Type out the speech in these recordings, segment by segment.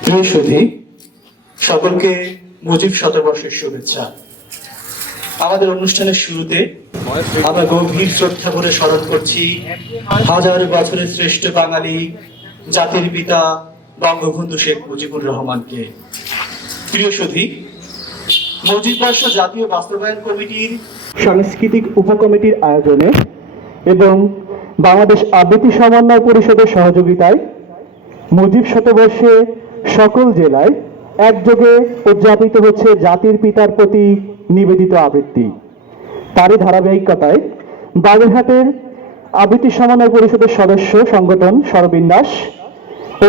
প্রিয় সুধী, সকলকে মুজিব শতবর্ষের শুভেচ্ছা। আমাদের অনুষ্ঠানের শুরুতে আমরা গভীর শ্রদ্ধা ভরে স্মরণ করছি হাজার বছরের শ্রেষ্ঠ বাঙালি জাতির পিতা বঙ্গবন্ধু শেখ মুজিবুর রহমানকে। প্রিয় সুধী, মুজিব বর্ষ জাতীয় বাস্তবায়ন কমিটির সাংস্কৃতিক উপকমিটির আয়োজনে এবং বাংলাদেশ আবৃত্তি সমন্বয় পরিষদের সহযোগিতায় মুজিব শতবর্ষে সকল জেলায় একযোগে উদযাপিত হচ্ছে জাতির পিতার প্রতি নিবেদিত আবৃত্তি। তারই ধারাবাহিকতায় বাগেরহাটের আবৃত্তি সমন্বয় পরিষদের সদস্য সংগঠন সরবিন্যাস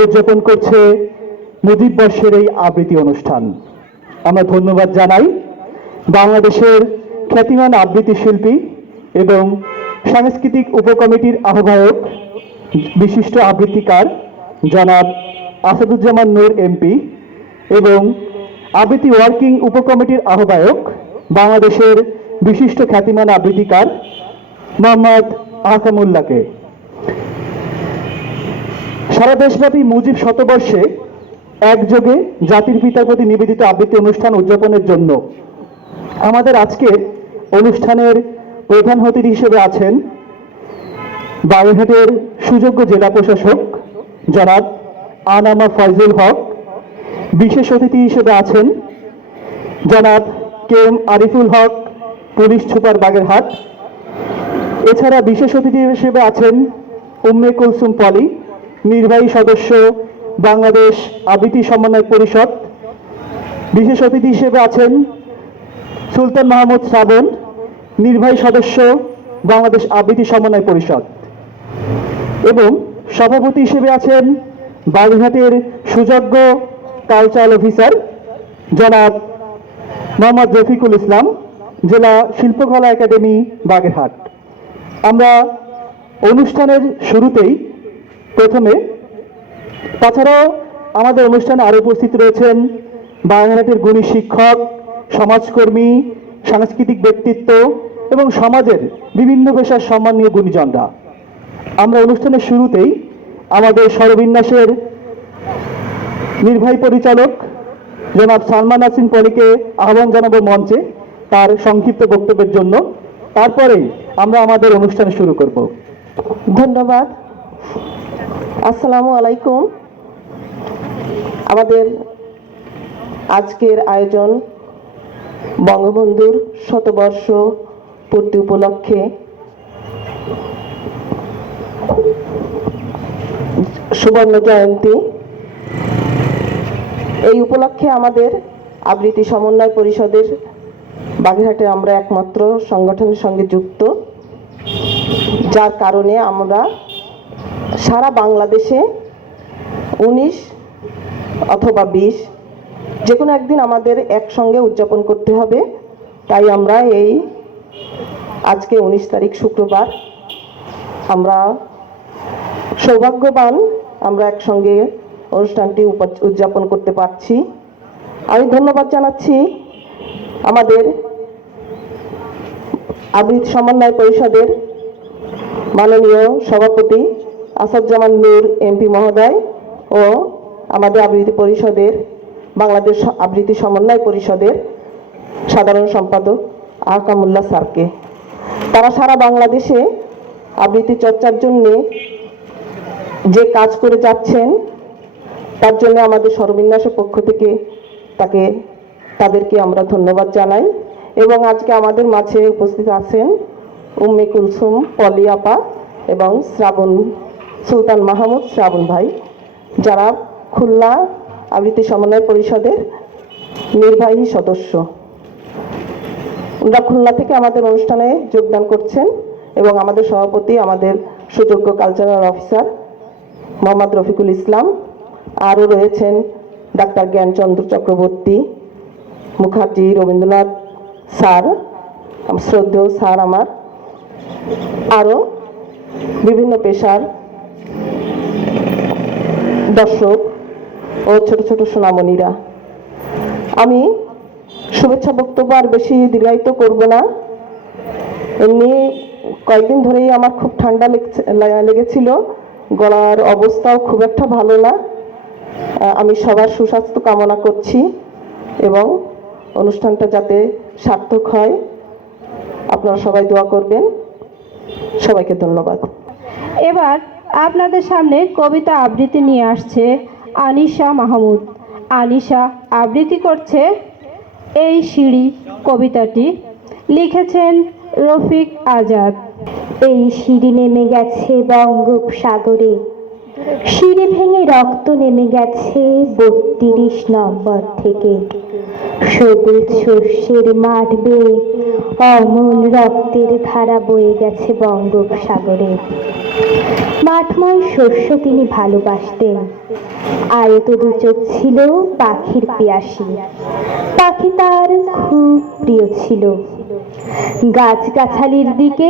উদযাপন করছে মুজিব বর্ষের এই আবৃত্তি অনুষ্ঠান। আমরা ধন্যবাদ জানাই বাংলাদেশের খ্যাতিমান আবৃত্তি শিল্পী এবং সাংস্কৃতিক উপকমিটির আহ্বায়ক বিশিষ্ট আবৃত্তিকার জনাব আসাদুজ্জামান নূর এমপি এবং আবৃত্তি ওয়ার্কিং উপকমিটির আহ্বায়ক বাংলাদেশের বিশিষ্ট খ্যাতিমান আবৃত্তিকার মোহাম্মদ আহকামুল্লাহকে। সারা দেশব্যাপী মুজিব শতবর্ষে একযোগে জাতির পিতার প্রতি নিবেদিত আবৃত্তি অনুষ্ঠান উদযাপনের জন্য আমাদের আজকের অনুষ্ঠানের প্রধান অতিথি হিসেবে আছেন বাগেরহাটের সুযোগ্য জেলা প্রশাসক জনাব আনামা ফয়জুল হক। বিশেষ অতিথি হিসেবে আছেন জনাব K M Ariful Haque, police super Bagerhat. এছাড়া বিশেষ অতিথি হিসেবে আছেন উম্মে কুলসুম পলি, নির্বাহী সদস্য বাংলাদেশ আবৃত্তি সমন্বয় পরিষদ। বিশেষ অতিথি হিসেবে আছেন সুলতান মাহমুদ শ্রাবণ, নির্বাহী সদস্য বাংলাদেশ আবৃত্তি সমন্বয় পরিষদ। এবং সভাপতি হিসেবে আছেন বাগেরহাটের সুযোগ্য কালচারাল অফিসার জনাব মোহাম্মদ রফিকুল ইসলাম, জেলা শিল্পকলা একাডেমি বাগেরহাট। আমরা অনুষ্ঠানের শুরুতেই প্রথমে, তাছাড়াও আমাদের অনুষ্ঠানে আরও উপস্থিত রয়েছেন বাগেরহাটের গুণী শিক্ষক, সমাজকর্মী, সাংস্কৃতিক ব্যক্তিত্ব এবং সমাজের বিভিন্ন পেশার সম্মানীয় গুণীজনরা। আমরা অনুষ্ঠানের শুরুতেই আমাদের সরবিন্যাসের নির্বাহী পরিচালক জনাব সালমান নাসিম পলিকে আহ্বান জানাবো মঞ্চে তার সংক্ষিপ্ত বক্তব্যের জন্য। তারপরে আমরা আমাদের অনুষ্ঠান শুরু করব। ধন্যবাদ। আসসালামু আলাইকুম। আমাদের আজকের আয়োজন বঙ্গবন্ধুর শতবর্ষ পূর্তি উপলক্ষে সুবর্ণ জয়ন্তী। এই উপলক্ষে আমাদের আবৃত্তি সমন্বয় পরিষদের বাগেরহাটে আমরা একমাত্র সংগঠনের সঙ্গে যুক্ত, যার কারণে আমরা সারা বাংলাদেশে 19 অথবা 20 যে কোনো একদিন আমাদের একসঙ্গে উদযাপন করতে হবে। তাই আমরা এই আজকে 19 তারিখ শুক্রবার আমরা সৌভাগ্যবান, আমরা একসঙ্গে অনুষ্ঠানটি উদযাপন করতে পারছি। আমি ধন্যবাদ জানাচ্ছি আমাদের আবৃত্তি সমন্বয় পরিষদের মাননীয় সভাপতি আসাদুজ্জামান নূর এমপি মহোদয় ও আমাদের আবৃত্তি পরিষদের বাংলাদেশ আবৃত্তি সমন্বয় পরিষদের সাধারণ সম্পাদক আহকামুল্লাহ স্যারকে। তারা সারা বাংলাদেশে আবৃত্তি চর্চার জন্যে যে কাজ করে যাচ্ছেন, তার জন্য আমাদের সরবিন্যাসের পক্ষ থেকে তাদেরকে আমরা ধন্যবাদ জানাই। এবং আজকে আমাদের মাঝে উপস্থিত আছেন উম্মে কুলসুম পলি আপা এবং সুলতান মাহমুদ শ্রাবণ ভাই, যারা খুলনা আবৃত্তি সমন্বয় পরিষদের নির্বাহী সদস্য। ওরা খুলনা থেকে আমাদের অনুষ্ঠানে যোগদান করছেন। এবং আমাদের সভাপতি, আমাদের সুযোগ্য কালচারাল অফিসার মোহাম্মদ রফিকুল ইসলাম। আরও রয়েছেন ডাক্তার জ্ঞানচন্দ্র চক্রবর্তী মুখার্জি, রবীন্দ্রনাথ স্যার, শ্রদ্ধেয় স্যার আমার, আরও বিভিন্ন পেশার দর্শক ও ছোট ছোট সোনামণিরা। আমি শুভেচ্ছা বক্তব্য আর বেশি দীর্ঘায়িত করব না। এমনি কয়েকদিন ধরেই আমার খুব ঠান্ডা লেগেছিল, গলার অবস্থাও খুব একটা ভালো না। আমি সবার সুস্বাস্থ্য কামনা করছি এবং অনুষ্ঠানটা যাতে সার্থক হয় আপনারা সবাই দোয়া করবেন। সবাইকে ধন্যবাদ। এবার আপনাদের সামনে কবিতা আবৃত্তি নিয়ে আসছে আনিশা মাহমুদ। আনিশা আবৃত্তি করছে এই সিঁড়ি কবিতাটি, লিখেছেন রফিক আজাদ। এই সিঁড়ি নেমে গেছে বঙ্গোপসাগরে, সিঁড়ি ভেঙে রক্ত নেমে গেছে ৩২ নম্বর থেকে। সবুজ শস্যের মাঠ বেয়ে অমন রক্তের ধারা বয়ে গেছে বঙ্গোপসাগরে। মাঠময় শস্য তিনি ভালোবাসতেন, আয়ত দু চোখ ছিল পাখির পিয়াসী, পাখি তার খুব প্রিয় ছিল। গাছগাছালির দিকে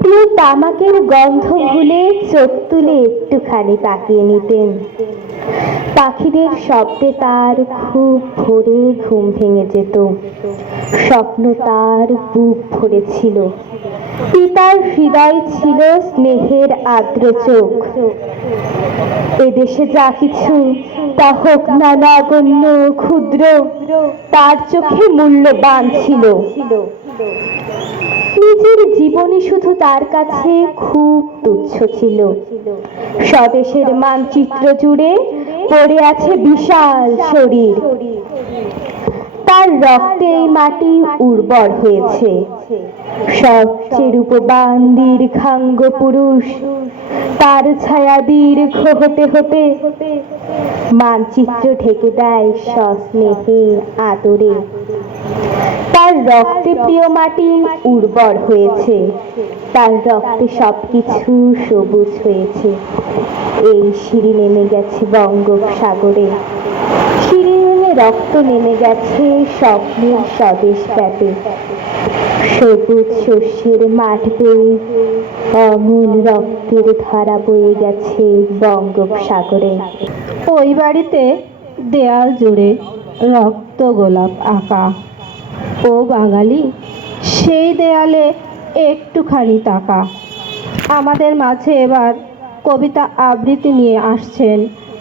প্রিয় তামাকের গন্ধ ভুলে চোখ তুলে একটুখানি তাকিয়ে নিতেন। পাখিদের শব্দে তার খুব ভোরে ঘুম ভেঙে যেত, স্বপ্ন তার বুক ভরেছিল। পিতার হৃদয় ছিল স্নেহের আর্দ্র চোখ। এদেশে যা কিছু তা হোক না নগণ্য ক্ষুদ্র, তার চোখে মূল্যবান ছিল। নিজের জীবনই শুধু তার কাছে খুব তুচ্ছ ছিল। স্বদেশের মানচিত্র জুড়ে পড়ে আছে বিশাল শরীর, তার রক্তে এই মাটি উর্বর হয়েছে। সবচেয়ে রূপবান দীর্ঘাঙ্গ পুরুষ, তার ছায়া দীর্ঘ হতে হতে মানচিত্র ঢেকে দেয় সস্নেহে আদরে। তার রক্তে প্রিয় মাটি উর্বর হয়েছে, তার রক্তে সবকিছু সবুজ হয়েছে। এই সিঁড়ি নেমে গেছে বঙ্গোপসাগরে, সিঁড়ি ভেঙে রক্ত নেমে গেছে স্বপ্নের স্বদেশ ব্যাপে। সবুজ শস্যের মাঠ বেয়ে অমূল রক্তের ধারা বয়ে গেছে বঙ্গোপসাগরে। ওই বাড়িতে দেয়াল জুড়ে রক্ত গোলাপ আঁকা। ও বাঙালি, সেই দেয়ালে একটুখানি তাকা। আমাদের মাঝে এবার কবিতা আবৃত্তি নিয়ে আসছেন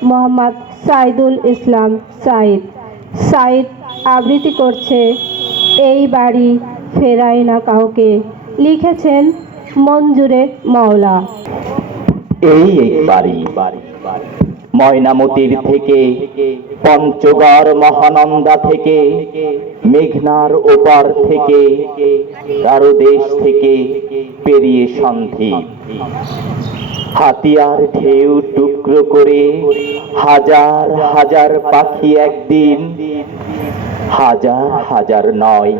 মোহাম্মদ সাইদুল ইসলাম সাইদ। সাইদ আবৃত্তি করছে এই বাড়ি ফেরায় না কাউকে, লিখেছেন মঞ্জুরে মওলা। এই এক বাড়ি, ময়নামতির থেকে, পঞ্চগড় মহানন্দা থেকে, মেঘনার ওপার থেকে, কারো দেশ থেকে পেরিয়ে সন্ধি, হাতিয়ার ঢেউ টুকরো করে হাজার হাজার পাখি একদিন, হাজার হাজার নয়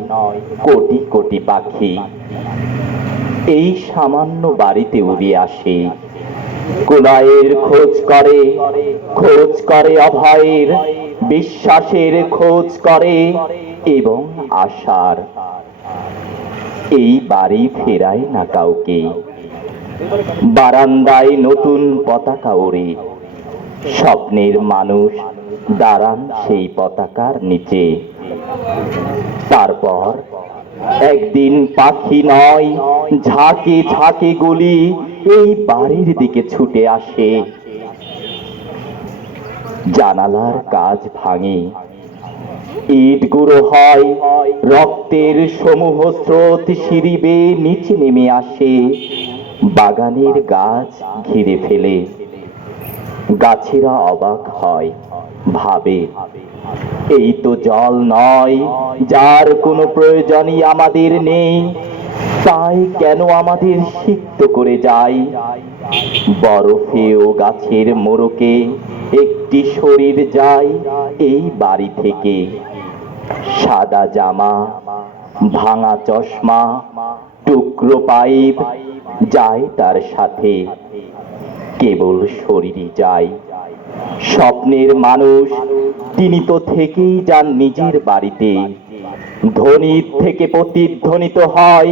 কোটি কোটি পাখি এই সামান্য বাড়িতে উড়ে আসে। কুলায়ের খোঁজ করে অভয়ের, বিশ্বাসের খোঁজ করে এবং আশার। এই বাড়ি ফেরায় না কাউকে। বারান্দায় নতুন পতাকা ওড়ে, স্বপ্নের মানুষ দাঁড়ান সেই পতাকার নিচে। তারপর একদিন পাখি নয়, ঝাঁকে ঝাঁকে গুলি এই বাড়ির দিকে ছুটে আসে। জানালার কাজ ভাঙে, ইট গুঁড়ো হয়, রক্তের সমূহ স্রোত সিঁড়ি বেয়ে নিচে নেমে আসে। বাগানের গাছ ঘিরে ফেলে, গাছেরা অবাক হয়, ভাবে এই তো জল নয়, যার কোনো প্রয়োজনই আমাদের নেই, তাই কেন আমাদের সিক্ত করে যায়। বরফে ও গাছের মোড়কে একটি শরীর যায় এই বাড়ি থেকে। সাদা জামা, ভাঙা চশমা, টুকরো পাইপ যায় তার সাথে, কেবল শরীরই যায়। স্বপ্নের মানুষ তিনি তো থেকেই যান নিজের বাড়িতে। ধ্বনির থেকে প্রতিধ্বনিত হয়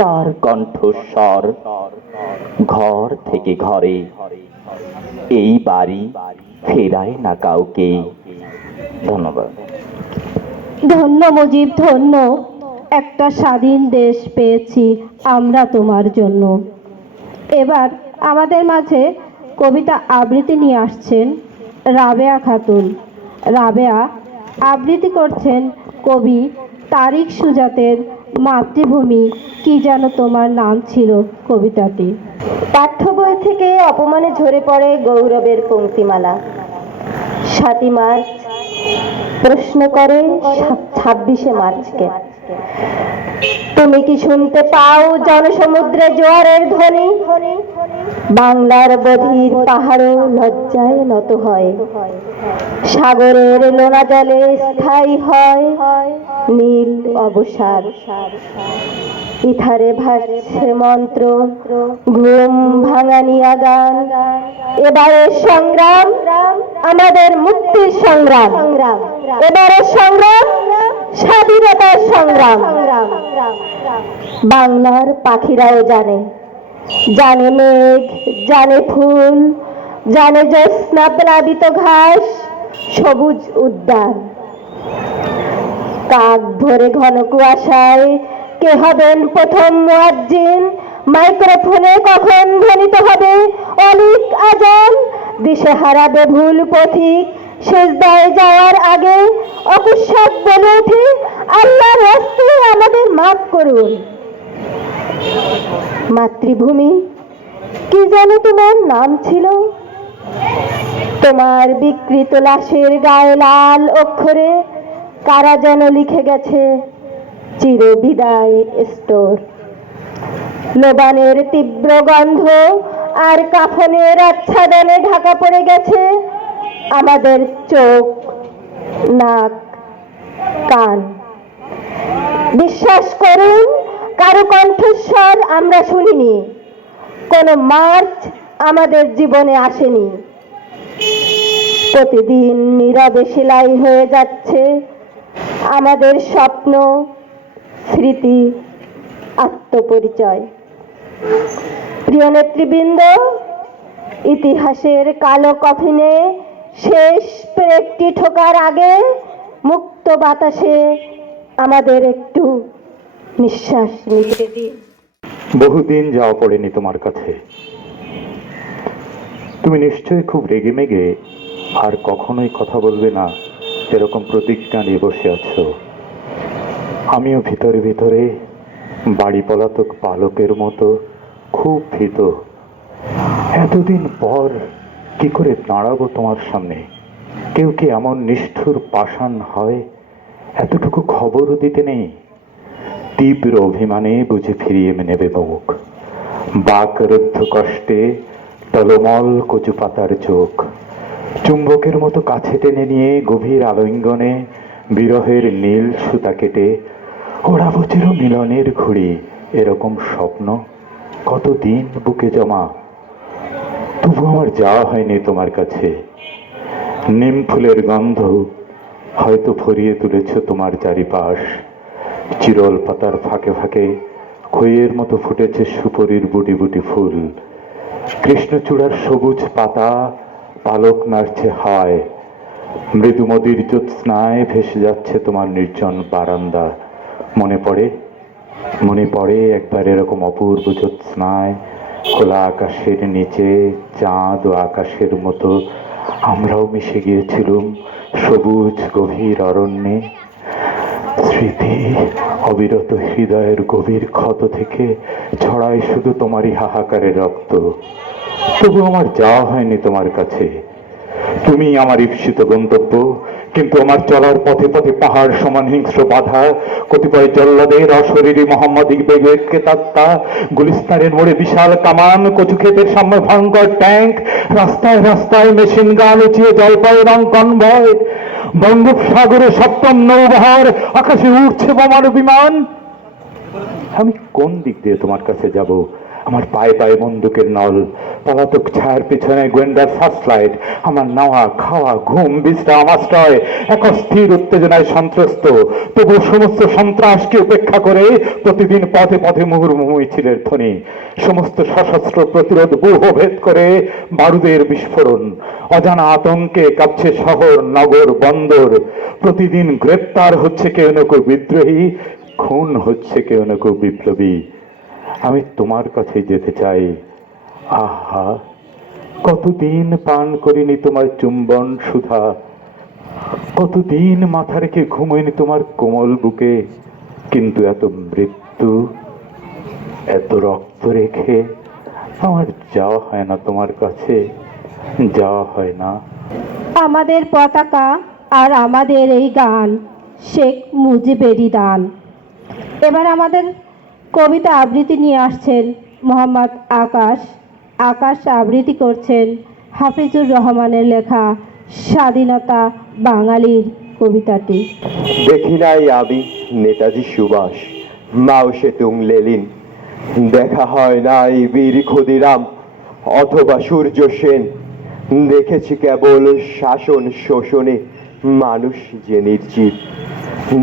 তার কণ্ঠস্বর, ঘর থেকে ঘরে। এই বাড়ি ফেরায় না কাউকে। ধন্যবাদ। ধন্য মুজিব, ধন্য। একটা স্বাধীন দেশ পেয়েছি আমরা তোমার জন্য। এবার আমাদের মাঝে কবিতা আবৃত্তি নিয়ে আসছেন রাবেয়া খাতুন। রাবেয়া আবৃত্তি করছেন কবি তারিক সুজাতের মাতৃভূমি কি যেন তোমার নাম ছিল কবিতাটি। পাঠ্য বই থেকে অপমানে ঝরে পড়ে গৌরবের পংক্তিমালা। ৭ই মার্চ প্রশ্ন করে ২৬শে মার্চকে। তুমি কি শুনতে পাও জনসমুদ্রে জোয়ারের ধ্বনি? বাংলার বধির পাহাড়ও লজ্জায় নত হয়। সাগরের লোনা জলে স্থায়ী হয় নীল অবসাদ। ইথারে ভাসছে মন্ত্র, ঘুম ভাঙানিয়া গান। এবারের সংগ্রাম আমাদের মুক্তির সংগ্রাম। এবারের সংগ্রাম স্বাধীনতার সংগ্রাম। বাংলার পাখিরাও জানে, জানে মেঘ, জানে ফুল, জানে জ্যোৎস্না প্লাবিত ঘাস, সবুজ উদ্যান। কাক ভরে ঘন কুয়াশায় কে হবেন প্রথম মুয়াজ্জিন? মাইক্রোফোনে কখন ধ্বনিত হবে অলিক আজান? দিশেহারা বেভুল পথিক সেজদায় যাওয়ার আগে অকস্মাৎ বলে ওঠে, আল্লাহর রাস্তে আমাদের মাফ করুন। মাতৃভূমি কি যেন তোমার নাম ছিল? তোমার বিকৃত লাশের গায়ে লাল অক্ষরে কারা যেন লিখে গেছে চির বিদায় স্টোর। লোবানের তীব্র গন্ধ আর কাফনের আচ্ছাদনে ঢাকা পড়ে গেছে আমাদের চোখ, নাক, কান। বিশ্বাস করুন, কারো কণ্ঠস্বর আমরা শুনিনি, কোনো মার্চ আমাদের জীবনে আসেনি। প্রতিদিন নীরবে সেলাই হয়ে যাচ্ছে আমাদের স্বপ্ন, স্মৃতি, আত্মপরিচয়। প্রিয় নেতৃবৃন্দ, ইতিহাসের কালো কফিনে শেষ পেরেকটি ঠোকার আগে মুক্ত বাতাসে আমাদের একটু নিঃশ্বাস নিতে দিন। বহুদিন যাওয়া পড়েনি তোমার কাছে। তুমি নিশ্চয়ই খুব রেগে মেগে আর কখনোই কথা বলবে না এরকম প্রতিজ্ঞা নিয়ে বসে আছো। আমিও ভিতরে ভিতরে বাড়ি পলাতক বালকের মতো খুব ভীত। এতদিন পর কি করে দাঁড়াবো তোমার সামনে? কেউ কি এমন নিষ্ঠুর পাষাণ হয় এতটুকু খবরও দিতে নেই? তীব্র অভিমানে বুঝে ফিরিয়ে নেবে মুখ, বাকরুদ্ধ কষ্টে টলমল কচু পাতার চোখ, চুম্বকের মতো কাছে টেনে নিয়ে গভীর আলিঙ্গনে বিরহের নীল সুতা কেটে ওড়াবো চির মিলনের ঘুড়ি। এরকম স্বপ্ন কতদিন বুকে জমা, তবু আমার যাওয়া হয়নি তোমার কাছে। নিম ফুলের গন্ধ হয়তো ভরিয়ে তুলেছ তোমার চারিপাশ। চিরল পাতার ফাঁকে ফাঁকে খইয়ের মতো ফুটেছে সুপরির বুটি বুটি ফুল। কৃষ্ণচূড়ার সবুজ পাতা পালক নাড়ছে হায়। মৃদুমদির জ্যোৎস্নায় ভেসে যাচ্ছে তোমার নির্জন বারান্দা। মনে পড়ে একবার এরকম অপূর্ব জ্যোৎস্নায় খোলা আকাশের নিচে চাঁদ ও আকাশের মতো আমরাও মিশে গিয়েছিলাম সবুজ গভীর অরণ্যে। স্মৃতি অবিরত হৃদয়ের গভীর ক্ষত থেকে ছড়ায় শুধু তোমারই হাহাকারের রক্ত। তবু আমার যাওয়া হয়নি তোমার কাছে। তুমি আমার ঈপ্সিত গন্তব্য, কিন্তু আমার চলার পথে পথে পাহাড় সমান হিংস্র বাধা। কতিপয় জল্লাদের অশরীরী মোহাম্মদী বেগেকে তাত্তা, গুলিস্তানের মোড়ে বিশাল কামান, কচু ক্ষেতের সামনে ভয়ঙ্কর ট্যাঙ্ক, রাস্তায় রাস্তায় মেশিন গান উঁচিয়ে জলপাই রং কনভয়, বঙ্গোপসাগরে সপ্তম নৌবহর, আকাশে উঠছে বোমার বিমান। আমি কোন দিক দিয়ে তোমার কাছে যাব? আমার পায়ে পায়ে বন্দুকের নল, পলাতক ছায়ার পিছনে গোয়েন্দার ফার্স্ট লাইট। আমার নাওয়া খাওয়া ঘুম বিশ্রাম আশ্রয় এক অস্থির উত্তেজনায় সন্ত্রস্ত। তবু সমস্ত সন্ত্রাসকে উপেক্ষা করে প্রতিদিন পথে পথে মুহুর্মুহু মিছিলের ধ্বনি, সমস্ত সশস্ত্র প্রতিরোধ ব্যূহভেদ করে বারুদের বিস্ফোরণ। অজানা আতঙ্কে কাঁপছে শহর নগর বন্দর। প্রতিদিন গ্রেপ্তার হচ্ছে কেউ না কেউ বিদ্রোহী, খুন হচ্ছে কেউ না কেউ বিপ্লবী। আমি তোমার কাছে যেতে চাই। আহা, কতদিন পান করিনি তোমার চুম্বন সুধা, কতদিন মাথা রেখে ঘুমোয়নি তোমার কোমল বুকে, কিন্তু এত মৃত্যু, এত রক্ত রেখে আমার যাওয়া হয় না তোমার কাছে, যাওয়া হয় না। আমাদের পতাকা আর আমাদের এই গান শেখ মুজিবেরই দান। এবার আমাদের কবিতা আবৃত্তি নিয়ে আসছেন মোহাম্মদ আকাশ। আকাশ আবৃত্তি করছেন হাফিজুর রহমানের লেখা স্বাধীনতা বাঙালির কবিতাটি। দেখি নাই আমি নেতাজি সুভাষ, মাও সেতুং লেলিন, দেখা হয় নাই বীর ক্ষুদিরাম অথবা সূর্য সেন। দেখেছি কেবল শাসন শোষণে মানুষ যে নির্জীব,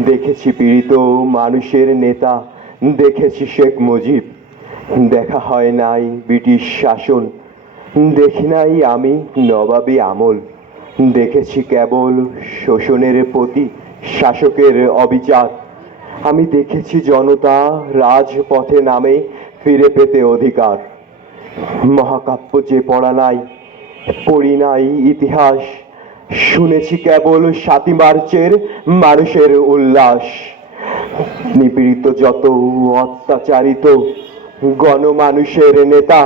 দেখেছি পীড়িত মানুষের নেতা, দেখেছি শেখ মুজিব। দেখা হয় নাই ব্রিটিশ শাসন, দেখি নাই আমি নবাবী আমল, দেখেছি কেবল শোষণের প্রতি শাসকের অবিচার। আমি দেখেছি জনতা রাজপথে নামে ফিরে পেতে অধিকার। মহাকাব্য যে পড়া নাই, পড়ি নাই ইতিহাস, শুনেছি কেবল ৭ই মার্চের মানুষের উল্লাস। নিপীড়িত যত অত্যাচারিত গণমানুষের নেতা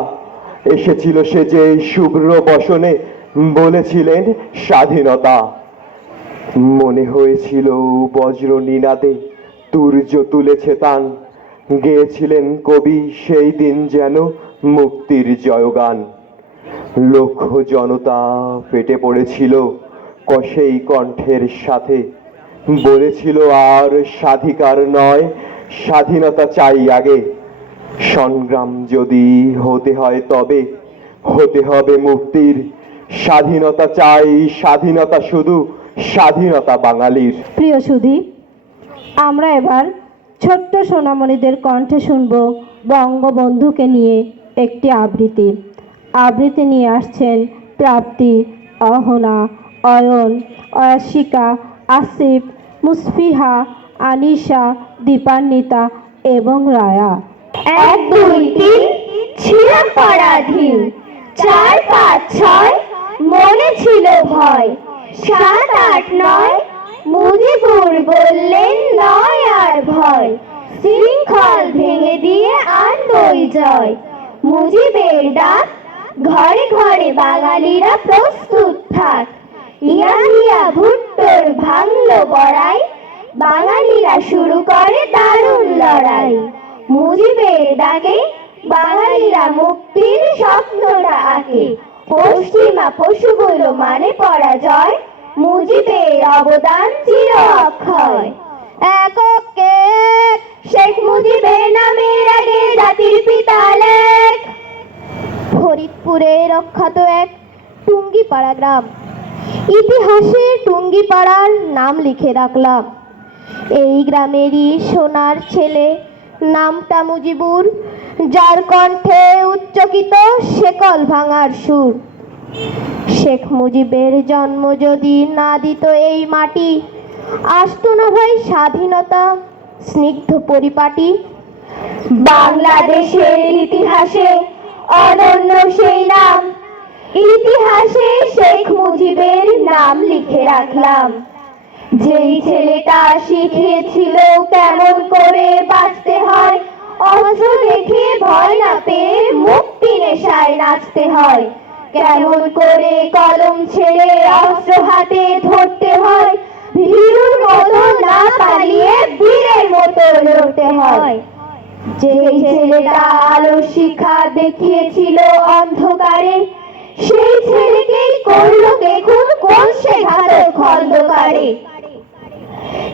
এসেছিল সে যে শুভ্র বসনে, বলেছিলেন স্বাধীনতা। মনে হয়েছিল বজ্র নিনাদে তুর্য তুলেছে তান, গেয়েছিলেন কবি সেই দিন যেন মুক্তির জয়গান। লক্ষ জনতা ফেটে পড়েছিল কষেই কণ্ঠের সাথে, বলেছিল আর স্বাধিকার নয়, স্বাধীনতা চাই আগে। সংগ্রাম যদি হতে হয় তবে হতে হবে মুক্তির, স্বাধীনতা চাই, স্বাধীনতা শুধু, স্বাধীনতা বাঙালির। প্রিয় সুধী, আমরা এবার ছোট্ট সোনামণিদের কণ্ঠে শুনব বঙ্গবন্ধুকে নিয়ে একটি আবৃত্তি। আবৃত্তি নিয়ে আসছেন প্রাপ্তি, অহনা, অয়ন, অয়াশিকা, আসিফ, মুসফিহা, আনিশা, দীপান্বিতা এবং রায়া। ১ ২ ৩ ছিলাম পরাধীন, ৪ ৫ ৬ মনে ছিল ভয়, ৭ ৮ ৯ মুজিবুর বললেন নয় আর ভয়, শৃঙ্খল ভেঙে দিয়ে আনবই জয়। মুজিবের ডাক, ঘরে ঘরে বাঙালিরা প্রস্তুত থাক, ইয়াহিয়া ভুট্টোর ভাঙলো বড়াই, বাঙালিরা শুরু করে দারুণ লড়াই। মুজিবের ডাকে বাঙালিরা মুক্তির স্বপ্নটা আঁকে, পশ্চিমা পশুগুলো মানে পরাজয়, মুজিবের অবদান চির অক্ষয়। এককে এক শেখ মুজিবের নামের আগে জাতির পিতা লেখ। ফরিদপুরে রক্ষাত এক টুঙ্গিপাড়া গ্রাম, ইতিহাসে টুঙ্গিপাড়ার নাম লিখে রাখলাম। এই গ্রামেরই সোনার ছেলে, নামটা মুজিবুর, যার কণ্ঠে উচ্চকিত শেকল ভাঙার সুর। শেখ মুজিবের জন্ম যদি না দিত এই মাটি, আসতো না ভাই স্বাধীনতা স্নিগ্ধ পরিপাটি। বাংলাদেশের ইতিহাসে অনন্য সেই নাম, ইতিহাসে শেখ মুজিবের নাম লিখে রাখলাম। যেই ছেলেটা শিখিয়েছিল কেমন করে বাঁচতে হয়, অস্ত্র দেখে ভয় না পেয়ে মুক্তি নেশায় নাচতে হয়, কেমন করে কলম ছেড়ে অস্ত্র হাতে ধরতে হয়, ভীরুর মতো না পালিয়ে বীরের মতো লড়তে হয়। যেই ছেলেটা আলো শিক্ষা দেখিয়েছিল অন্ধকারে, সেই ছেলেকেই করলো দেখুন কোন সে ঘাতক খন্দকারে।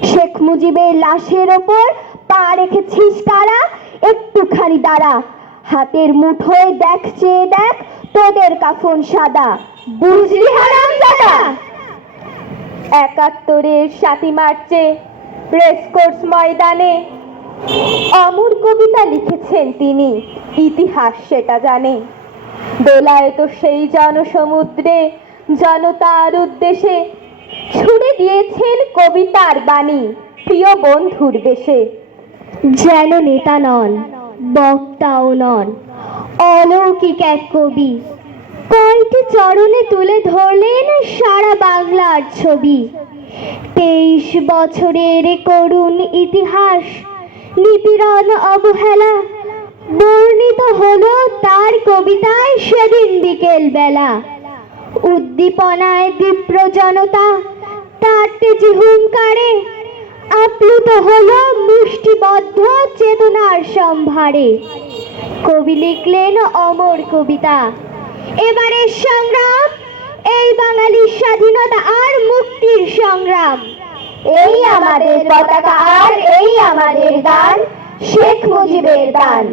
শেখ মুজিবের লাশের ওপর পা রেখেছিস কারা, একটুখানি দাঁড়া, হাতের মুঠোয় দেখ চেয়ে দেখ তোদের কাফন সাদা, বুঝলি হারামজাদা। ৭১-এর ৭ই মার্চে রেসকোর্স ময়দানে অমর কবিতা লিখেছেন তিনি, ইতিহাস সেটা জানে। দোলায়ত সেই জনসমুদ্রে জনতার উদ্দেশ্যে ছুড়ে দিয়েছেন কবিতার বাণী প্রিয় বন্ধুর বেশে। যেন নেতা নন, বক্তাও নন, অলৌকিক এক কবি, কয়টি চরণে তুলে ধরলেন সারা বাংলার ছবি। 23 বছরের করুণ ইতিহাস, নিপীড়ন অবহেলা বর্ণিত হলো তার কবিতায় সেদিন বিকেল বেলা। উদ্দীপনায় বিপ্র জনতা তার তেজি হুঙ্কারে আপ্লুত হলো মুষ্টিবদ্ধ চেতনার সম্ভারে। কবি লিখলেন অমর কবিতা। এবারের সংগ্রাম এই বাঙালির স্বাধীনতা আর মুক্তির সংগ্রাম। এই আমাদের পতাকা আর এই আমাদের গান, শেখ মুজিবের দান।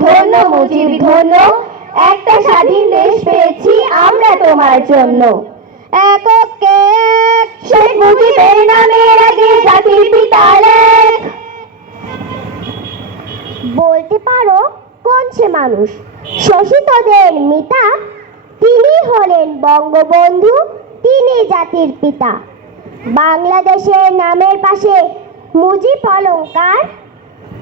ধন্য মুজিব ধন্য, একটা স্বাধীন দেশ পেয়েছি আমরা তোমার জন্য। এককে এক, শেখ মুজিবের নামের আগে জাতির পিতা লেখ। বলতে পারো কোন সে মানুষ? শোষিতদের মিতা, তিনি হলেন বঙ্গবন্ধু, তিনি জাতির পিতা। বাংলাদেশের নামের পাশে মুজিব অলংকার,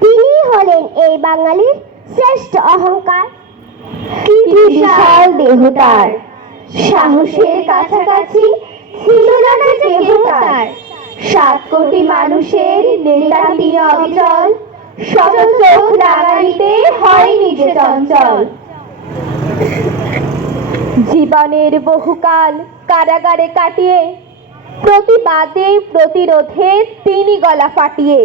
তিনি হলেন এই বাঙালির শ্রেষ্ঠ অহংকার। কি বিশাল দেহ তার, সাহসের কাছাকাছি ছিল না কেহ তার। 7 কোটি মানুষের নেতা তিনি অবিচল, শত চোখ রাঙানিতে হয়নি যে চঞ্চল। জীবনের বহুকাল কারাগারে কাটিয়ে প্রতিবাদে প্রতিরোধে তিনি গলা ফাটিয়ে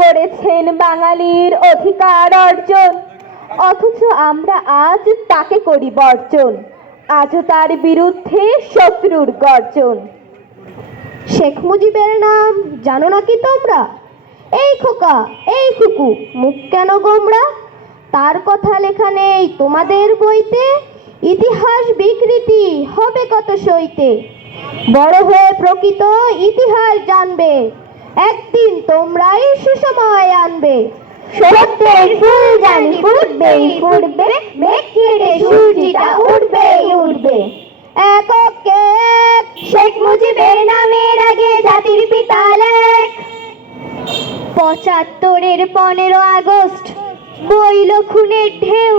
করেছেন বাঙালির অধিকার অর্জন, অথচ আমরা আজ তাকে করি বর্জন। আজও তার বিরুদ্ধে শত্রুর গর্জন। শেখ মুজিবের নাম জানো নাকি তোমরা? এই খোকা, এই খুকু, মুখ কেন গোমড়া? তার কথা লেখা নেই তোমাদের বইতে, ইতিহাস বিকৃতি হবে কত সইতে। বড় হয়ে প্রকৃত ইতিহাস জানবে, একদিন তোমরাই সুসময় আনবে। সত্যের ফুল জানি ফুটবেই ফুটবে, মেঘ কেটে সূর্যটা উঠবেই উঠবে। এককে এক, শেখ মুজিবের নামের আগে জাতির পিতা লেখ। 75-এর 15 আগস্ট বইল খুনের ঢেউ,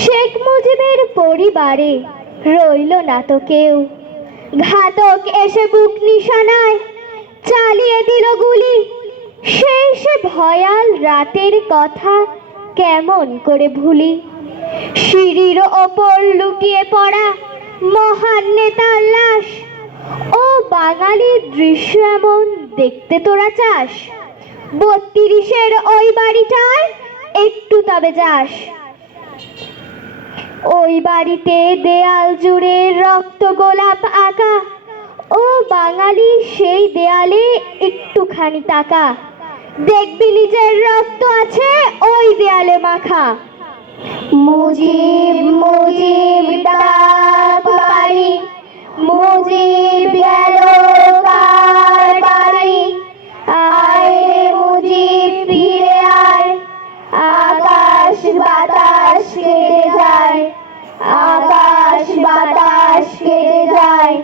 শেখ মুজিবের পরিবারে রইল না তো কেউ। ঘাতক এসে বুক নিশানায় চালিয়ে দিল গুলি, সেই সে ভয়াল রাতের কথা কেমন করে ভুলি। সিঁড়ির ওপর লুটিয়ে পড়া মহান নেতার লাশ, ও বাঙালির দৃশ্য এমন দেখতে তোরা চাস? 32-এর ওই বাড়িটায় একটু তবে যাস। ওই বাড়িতে দেয়াল জুড়ে রক্ত গোলাপ আঁকা, ও বাঙালি সেই দেয়ালে একটুখানি তাকা, দেখবি নিজের রক্ত আছে ওই দেয়ালে মাখা। মুজিব মুজিব ডাক বাড়ি, মুজিব গেল কার বাড়ি? আয় রে মুজিব ফিরে আয়, আকাশ বাতাস কেটে যায়, আকাশ বাতাস কেটে যায়,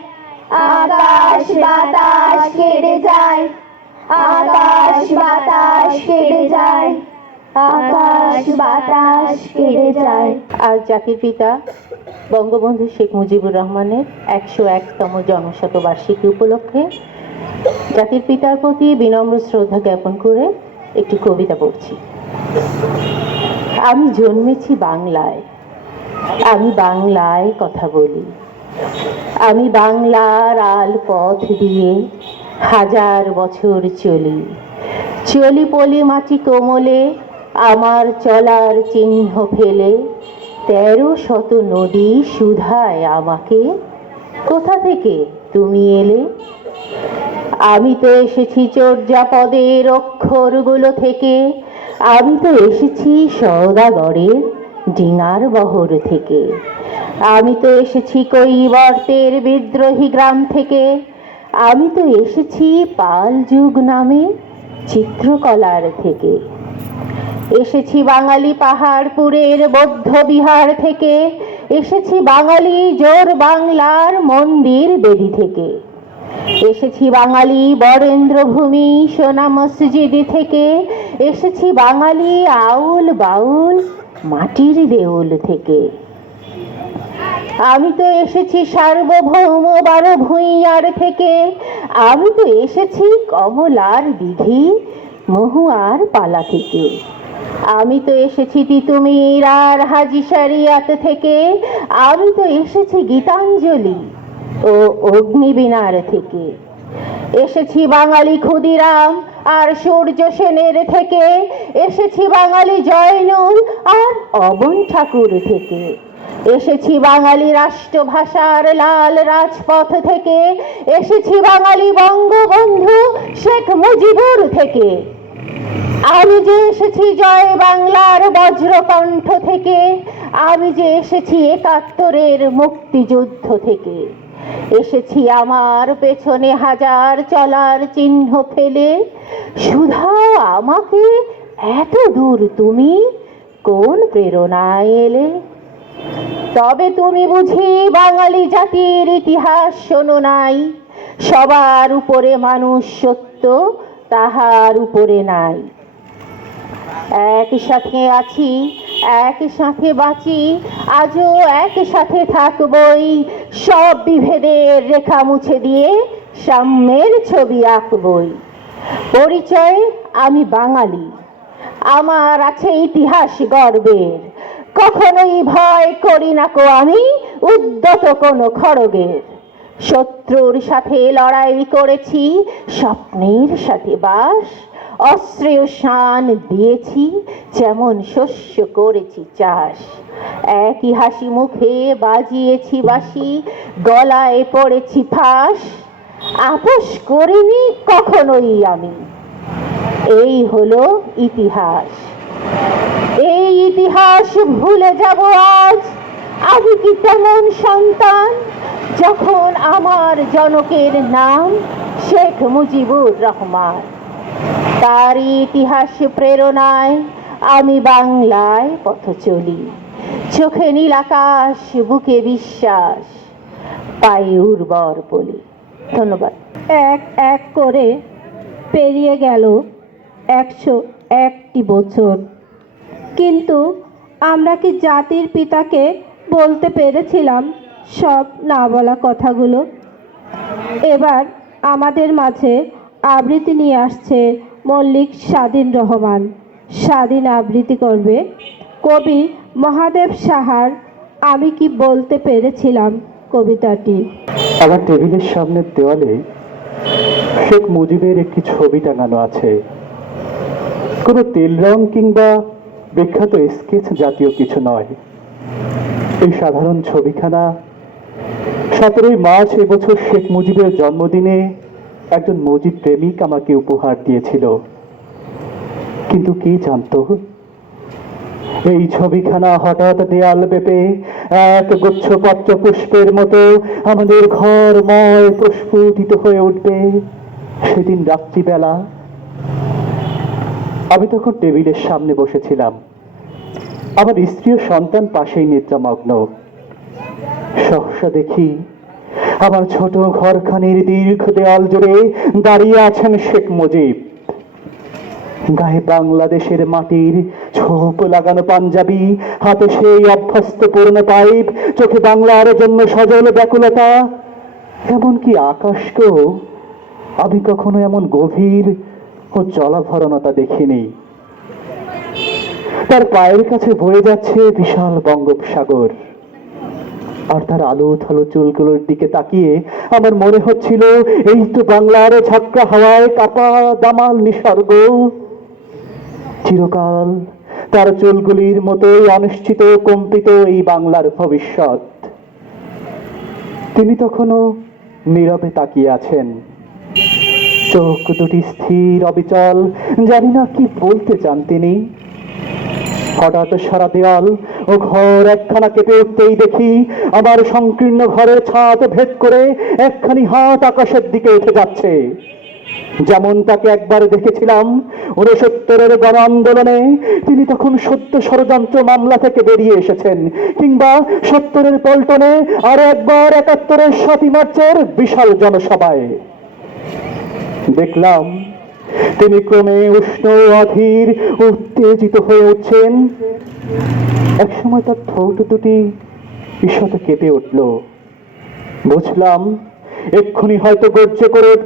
আকাশ বাতাস কেটে যায়, আকাশ বাতাস কেটে যায়, আকাশ বাতাস কেটে যায়। আজ জাতির পিতা বঙ্গবন্ধু শেখ মুজিবুর রহমানের 101তম জন্মশতবার্ষিকী উপলক্ষে জাতির পিতার প্রতি বিনম্র শ্রদ্ধা জ্ঞাপন করে একটি কবিতা পড়ছি। আমি জন্মেছি বাংলায়, আমি বাংলায় কথা বলি, আমি বাংলার আল পথ দিয়ে 1000 বছর চলি। চলি পলি মাটি কোমলে আমার চলার চিহ্ন ফেলে, 13শত নদী সুধায় আমাকে, কোথা থেকে তুমি এলে? আমি তো এসেছি চর্যাপদের অক্ষরগুলো থেকে, আমি তো এসেছি সওদাগরের ডিঙার বহর থেকে, আমি তো এসেছি কৈবর্তের বিদ্রোহী গ্রাম থেকে, আমি তো এসেছি পাল যুগ নামে চিত্রকলার থেকে, এসেছি বাঙালি পাহাড়পুরের বৌদ্ধ বিহার থেকে, এসেছি বাঙালি জোর বাংলার মন্দির বেদি থেকে, এসেছি বাঙালি বরেন্দ্র ভূমি সোনা মসজিদ থেকে, এসেছি বাঙালি আউল বাউল মাটির দেউল থেকে। আমি তো এসেছি সার্বভৌম 12 ভূঁইয়ার থেকে, আমি তো এসেছি কমলার দিঘি মহুয়ার পালা থেকে, আমি তো এসেছি তিতুমির আর হাজি শরিয়াত থেকে, আমি তো এসেছি গীতাঞ্জলি ও অগ্নিবীণার থেকে, এসেছি বাঙালি ক্ষুদিরাম আর সূর্য সেনের থেকে, এসেছি বাঙালি জয়নুল আর অবন ঠাকুর থেকে, এসেছি বাঙালি রাষ্ট্রভাষার লাল রাজপথ থেকে, এসেছি বাঙালি বঙ্গবন্ধু শেখ মুজিবুর থেকে, আমি যে এসেছি জয় বাংলার বজ্রকণ্ঠ থেকে, আমি যে এসেছি 71-এর মুক্তিযুদ্ধ থেকে, এসেছি আমার পেছনে হাজার চলার চিহ্ন ফেলে, শুধাও আমাকে এত দূর তুমি কোন প্রেরণায় এলে? তবে তুমি বুঝি বাঙালি জাতির ইতিহাস শোনো নাই, সবার উপরে মানুষ সত্য, তাহার উপরে নাই। একসাথে আছি, একসাথে বাঁচি, আজও একসাথে থাকবই, সব বিভেদের রেখা মুছে দিয়ে সাম্যের ছবি আঁকবই। পরিচয় আমি বাঙালি, আমার আছে ইতিহাস গর্বের, কখনোই ভয় করি না কো আমি উদ্যত কোনো খড়গের। শত্রুর সাথে লড়াই করেছি, স্বপ্নের সাথে বাস, অস্ত্রেয় শান দিয়েছি, যেমন শস্য করেছি চাষ। একই হাসি মুখে বাজিয়েছি বাঁশি, গলায় পড়েছি ফাঁস, আপোষ করিনি কখনোই আমি। এই হলো ইতিহাস, এই ইতিহাস ভুলে যাব আজ? আমি কি তেমন সন্তান যখন আমার জনকের নাম শেখ মুজিবুর রহমান? তার ইতিহাস প্রেরণায় আমি বাংলায় পথ চলি, চোখে নীল আকাশ, বুকে বিশ্বাস, পায়ে উর্বর বলি। ধন্যবাদ। এক এক করে পেরিয়ে গেল 101টি বছর, কিন্তু আমরা কি জাতির পিতাকে বলতে পেরেছিলাম সব না বলা কথাগুলো? এবার আমাদের মাঝে আবৃত্তি নিয়ে আসছে মল্লিক স্বাধীন রহমান। স্বাধীন আবৃত্তি করবে কবি মহাদেব সাহার আমি কি বলতে পেরেছিলাম কবিতাটি। আমার টেবিলের সামনের দেওয়ালে শেখ মুজিবের একটি ছবি টাঙানো আছে। কোনো তেল রং কিংবা বিখ্যাত স্কেচ জাতীয় কিছু নয়। এই সাধারণ ছবিখানা 17ই মার্চ এবছর শেখ মুজিবের জন্মদিনে একজন মুজিব প্রেমিক আমাকে উপহার দিয়েছিল। কিন্তু কি জানতো, এই ছবিখানা হঠাৎ দেয়াল বেপে এক গুচ্ছ পত্র পুষ্পের মতো আমাদের ঘরময় প্রস্ফুটিত হয়ে উঠবে সেদিন রাত্রিবেলা। আমি তখন টেবিলের সামনে বসেছিলাম, আমার স্ত্রী ও সন্তান পাশেই নিদ্রামগ্ন। সহসা দেখি আমার ছোট ঘরখানির দীর্ঘ দেওয়াল জুড়ে দাঁড়িয়ে আছেন শেখ মুজিব। গায়ে বাংলাদেশের মাটির ছোপ লাগানো পাঞ্জাবি, হাতে সেই অভ্যস্ত পুরনো পাইপ, চোখে বাংলার জন্য সজল ব্যাকুলতা। এমনকি আকাশকেও আমি কখনো এমন গভীর ও জলাভরণতা দেখিনি। তার পায়ের কাছে বয়ে যাচ্ছে বিশাল বঙ্গোপসাগর, আর তার আলো থালো চুলগুলোর দিকে তাকিয়ে আমার মনে হচ্ছিল এই তো বাংলার ঝাঁকড়া হাওয়ায় কাপা দামাল নিসর্গ। চিরকাল তার চুলগুলির মতোই অনিশ্চিত কম্পিত এই বাংলার ভবিষ্যৎ। তিনি তখনও নীরবে তাকিয়ে আছেন, চোখ দুটি স্থির অবিচল, জানি না কি বলতে চান তিনি। হঠাৎ সারা দেওয়াল ও ঘর একখানা কেঁপে উঠতেই দেখি আমার সংকীর্ণ ঘরের ছাদ ভেদ করে একখানি হাত আকাশের দিকে উঠে যাচ্ছে। যেমন তাকে একবার দেখেছিলাম 69-এর গণ আন্দোলনে, তিনি তখন সত্য ষড়যন্ত্র মামলা থেকে বেরিয়ে এসেছেন, কিংবা 70-এর পল্টনে আরো একবার 71-এর 7ই মার্চের বিশাল জনসভায়। দেখলাম তিনি ক্রমে উষ্ণ অধীর উত্তেজিত হয়ে উঠছেন। একসময় তার ঠোঁট দুটি ঈষৎ কেঁপে উঠল। বুঝলাম এক্ষুনি হয়তো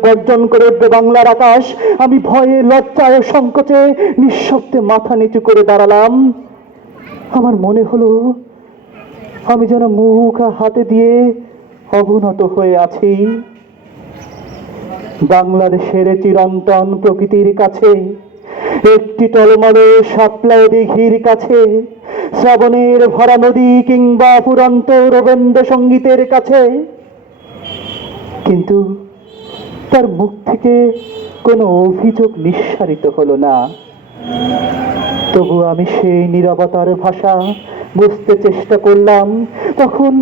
গর্জন করে উঠবে বাংলার আকাশ। আমি ভয়ে লজ্জায় ও সংকোচে নিঃশব্দে মাথা নিচু করে দাঁড়ালাম। আমার মনে হলো আমি যেন মুখ হাতে দিয়ে অবনত হয়ে আছি বাংলাদেশের চিরন্তন প্রকৃতির কাছে, একটি টলমলে শাপলা দিঘির কাছে, শ্রাবণের ভরা নদী কিংবা ফুরন্ত রবীন্দ্রসঙ্গীতের কাছে। কিন্তু তার মুখ থেকে কোনো অভিযোগ নিঃসারিত হলো না। তবু আমি সেই নীরবতার ভাষা বুঝতে চেষ্টা করলাম। তখন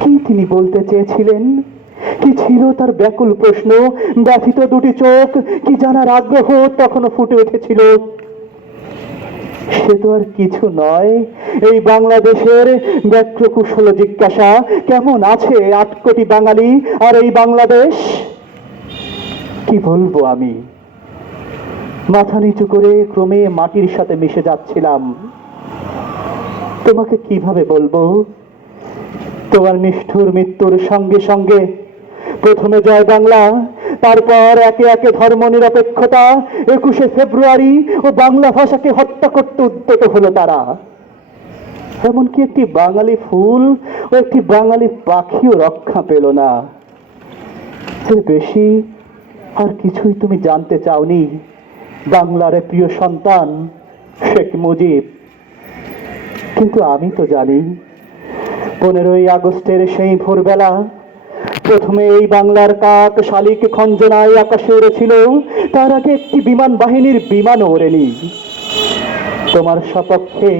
কি তিনি বলতে চেয়েছিলেন? কি ছিল তার ব্যাকুল প্রশ্ন? ব্যথিত দুটি চোখ, কি জানার আগ্রহ তখনও ফুটে উঠেছিল। সে তো আর কিছু নয়, এই বাংলাদেশের ব্যক্তকুশল জিজ্ঞাসা, কেমন আছে 8 কোটি বাঙালি আর এই বাংলাদেশ? কি বলবো আমি? মাথা নিচু করে ক্রমে মাটির সাথে মিশে যাচ্ছিলাম। তোমাকে কিভাবে বলবো? তোমার নিষ্ঠুর মৃত্যুর সঙ্গে সঙ্গে প্রথমে জয় বাংলা, তারপর একে একে ধর্ম নিরপেক্ষতা, 21শে ফেব্রুয়ারি ও বাংলা ভাষাকে হত্যা করতে উদ্যত হলো তারা। এমনকি একটি বাঙালি ফুল ও একটি বাঙালি পাখিও রক্ষা পেল না। এর বেশি আর কিছুই তুমি জানতে চাওনি বাংলার প্রিয় সন্তান শেখ মুজিব। কিন্তু আমি তো জানি 15ই আগস্টের সেই ভোরবেলা প্রথমে এই বাংলার কাক শালিক খঞ্জনায় আকাশে উড়েছিল, তার আগে একটি বিমান বাহিনীর বিমানও ওড়েনি। তোমার সপক্ষে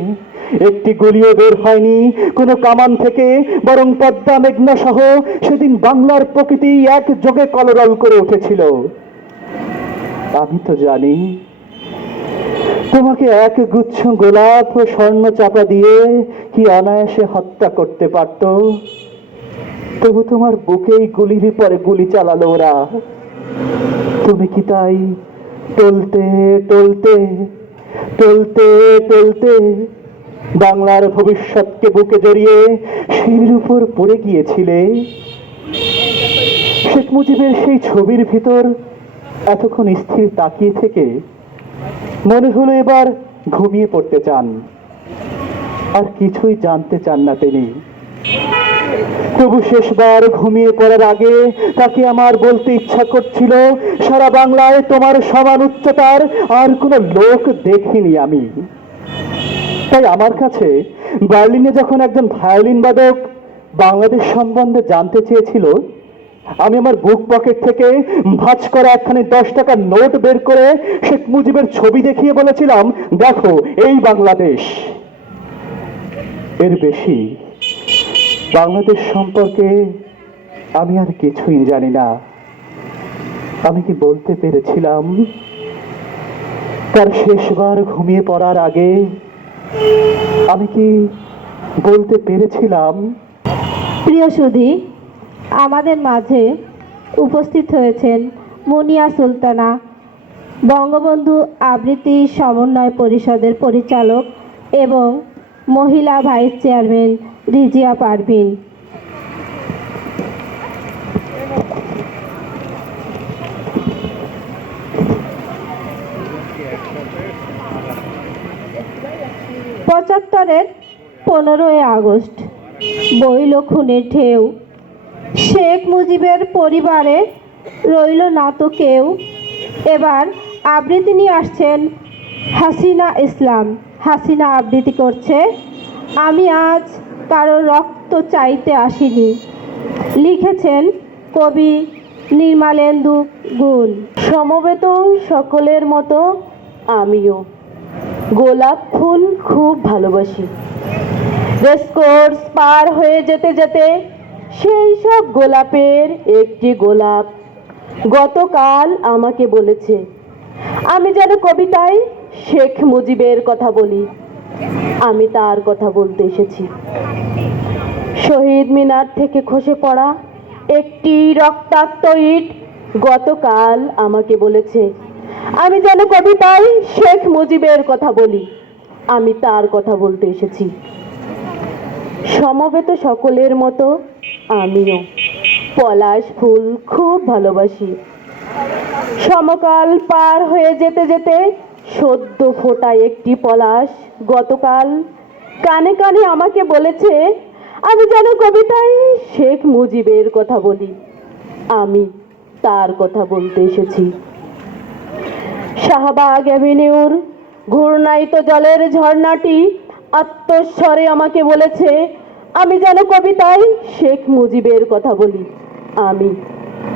একটি গুলিও বের হয়নি কোনো কামান থেকে, বরং পদ্মা মেঘনা সহ সেদিন বাংলার প্রকৃতি একযোগে কলরল করে উঠেছিল। আমি তো জানি তোমাকে এক গুচ্ছ গোলাপ ও স্বর্ণ চাপা দিয়ে কি অনায়াসে হত্যা করতে পারত। তবু তোমার বুকেই গুলির পরে গুলি চালালো ওরা। তুমি কি তাই টলতে টলতে টলতে টলতে বাংলার ভবিষ্যৎকে বুকে জড়িয়ে সিঁড়ির উপর পড়ে গিয়েছিলে? শেখ মুজিবের সেই ছবির ভিতর এতক্ষণ স্থির তাকিয়ে থেকে মনে হলো এবার ঘুমিয়ে পড়তে চান, আর কিছুই জানতে চান না তিনি। তবু শেষবার ঘুমিয়ে পড়ার আগে তাকে আমার বলতে ইচ্ছা করছিল, সারা বাংলায় তোমার সমান উচ্চতার আর কোনো লোক দেখিনি আমি। তাই আমার কাছে বার্লিনে যখন একজন ভায়োলিন বাদক বাংলাদেশ সম্বন্ধে জানতে চেয়েছিল, আমি আমার বুক পকেট থেকে ভাঁজ করা একখানি 10 টাকার নোট বের করে শেখ মুজিবের ছবি দেখিয়ে বলেছিলাম, দেখো এই বাংলাদেশ। এর বেশি বাংলাদেশ সম্পর্কে আমি আর কিছুই জানি না। আমি কি বলতে পেরেছিলাম তার শেষবার ঘুমিয়ে পড়ার আগে? আমি কি বলতে পেরেছিলাম? প্রিয় সুধী, আমাদের মাঝে উপস্থিত হয়েছেন মুনিয়া সুলতানা, বঙ্গবন্ধু আবৃত্তি সমন্বয় পরিষদের পরিচালক এবং মহিলা ভাইস চেয়ারম্যান রিজিয়া পারভিন। পঁচাত্তরের 15ই আগস্ট বইল খুনের ঢেউ। শেখ মুজিবের পরিবারে রইল না তো কেউ। এবার আবৃত্তি নিয়ে আসছেন হাসিনা ইসলাম। হাসিনা আবৃত্তি করছে, আমি আজ কারো রক্ত চাইতে আসিনি। লিখেছেন কবি নির্মলেন্দু গুণ। সমবেত সকলের মতো আমিও গোলাপ ফুল খুব ভালোবাসি। রেসকোর্স পার হয়ে যেতে যেতে সেই সব গোলাপের একটি গোলাপ গতকাল আমাকে বলেছে আমি যেন কবিতায় শেখ মুজিবের কথা বলি। আমি তার কথা বলতে এসেছি। শহীদ মিনার থেকে খসে পড়া একটি রক্তাক্ত ইট গতকাল আমাকে বলেছে আমি যেন কবিতায় শেখ মুজিবের কথা বলি। আমি তার কথা বলতে এসেছি। সমবেত সকলের মতো আমিও পলাশ ফুল খুব ভালোবাসি। সমকাল পার হয়ে যেতে যেতে সদ্য ফোটা একটি পলাশ গতকাল কানে কানে আমাকে বলেছে আমি যেন কবিতায় শেখ মুজিবের কথা বলি। আমি তার কথা বলতে এসেছি। শাহবাগ অ্যাভিনিউর ঘূর্ণায়িত জলের ঝর্ণাটি আত্মস্বরে আমাকে বলেছে আমি যেন কবিতায় শেখ মুজিবের কথা বলি। আমি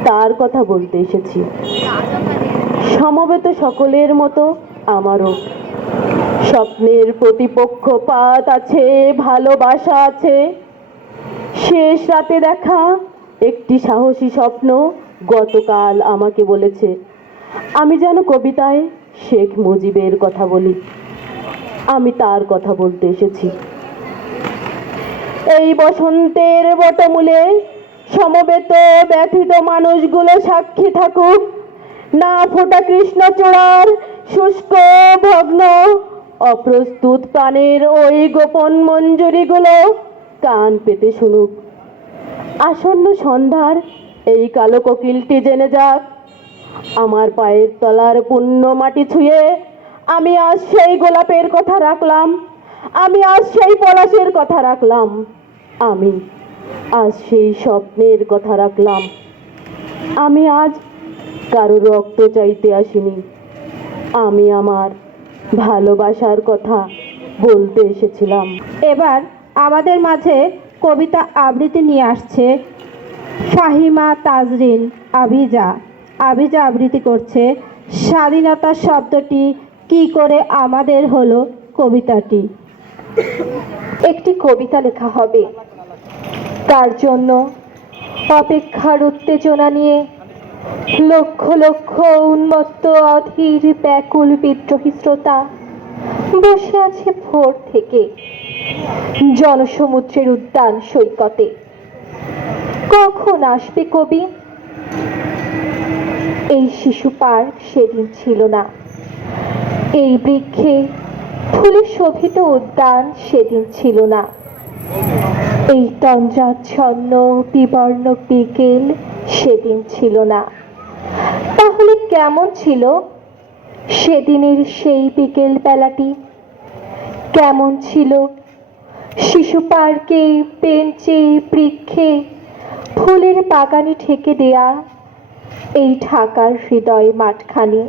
তার কথা বলতে এসেছি। সমবেত সকলের মতো আমারও স্বপ্নের প্রতিপক্ষপাত আছে, ভালোবাসা আছে। শেষ রাতে দেখা একটি সাহসী স্বপ্ন গতকাল আমাকে বলেছে আমি যেন কবিতায় শেখ মুজিবের কথা বলি। আমি তার কথা বলতে এসেছি। এই বসন্তের বটমূলে সমবেত ব্যথিত মানুষগুলো সাক্ষী থাকুক, না ফোটা কৃষ্ণচূড়ার শুষ্ক ভগ্ন অপ্রস্তুত প্রাণের ওই গোপন মঞ্জুরিগুলো কান পেতে শুনুক। আসন্ন সন্ধ্যার এই কালো কোকিলটি জেনে যাক আমার পায়ের তলার পুণ্য মাটি ছুঁয়ে আমি আজ সেই গোলাপের কথা রাখলাম, আমি আজ সেই পলাশের কথা রাখলাম, আমি আজ সেই স্বপ্নের কথা রাখলাম। আমি আজ কারো রক্ত চাইতে আসিনি, আমি আমার ভালোবাসার কথা বলতে এসেছিলাম। এবার আমাদের মাঝে কবিতা আবৃত্তি নিয়ে আসছে ফাহিমা তাজরিন আভিজা। আভিজা আবৃত্তি করছে স্বাধীনতা শব্দটি কি করে আমাদের হলো কবিতাটি। একটি কবিতা লেখা হবে, তার জন্য অপেক্ষার উত্তেজনা নিয়ে লক্ষ লক্ষ উন্মত্ত অধীর ব্যাকুল বিদ্রোহী শ্রোতা বসে আছে ভোর থেকে জনসমুদ্রের উদ্যান সৈকতে। কখন আসবে কবি? এই শিশু পার্ক সেদিন ছিল না, এই বৃক্ষে ফুলে শোভিত উদ্যান সেদিন ছিল না, এই তন্দ্রাচ্ছন্ন বিবর্ণ বিকেল সেদিন ছিল না। তাহলে কেমন ছিল সেদিনের সেই বিকেল বেলাটি? কেমন ছিল শিশু পার্কে বেঞ্চে বৃক্ষে ফুলের বাগানে ঠেকে দেয়া এই ঢাকার হৃদয় মাঠখানি?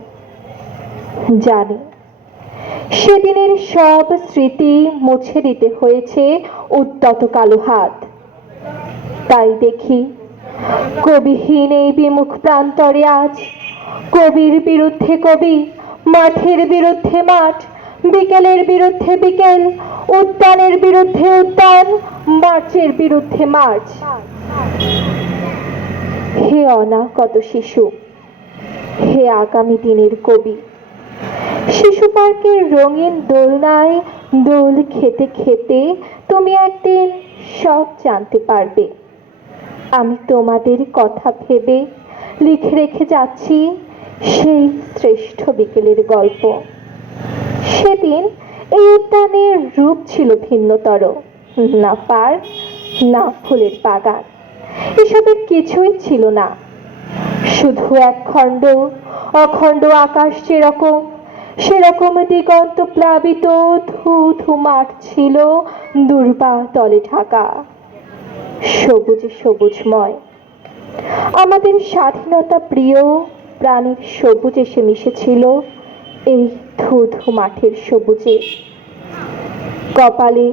জানি সেদিনের সব স্মৃতি মুছে দিতে হয়েছে উদ্যত কালো হাত। তাই দেখি কবিহীন এই বিমুখ প্রান্তরে আজ কবির বিরুদ্ধে কবি, মাঠের বিরুদ্ধে মাঠ, বিকেলের বিরুদ্ধে বিকেল, উদ্যানের বিরুদ্ধে উদ্যান, মার্চের বিরুদ্ধে মার্চ। হে অনাগত শিশু, হে আগামী দিনের কবি, শিশু পার্কের রঙিন দোলনায় দোল খেতে খেতে তুমি একদিন সব জানতে পারবে। আমি তোমাদের কথা ভেবে লিখে রেখে যাচ্ছি সেই শ্রেষ্ঠ বিকেলের গল্প। সেদিন এই উদ্যানের রূপ ছিল ভিন্নতর, না পার্ক, না ফুলের বাগান, এসবের কিছুই ছিল না। শুধু একখণ্ড অখণ্ড আকাশ যেরকম, সেরকম দিগন্ত প্লাবিত ধু ধু মাঠ ছিল দুর্বা তলে ঢাকা, সবুজে সবুজময়। আমাদের স্বাধীনতা প্রিয় প্রাণীর সবুজ এসে মিশেছিল এই ধু ধু মাঠের সবুজে। কপালে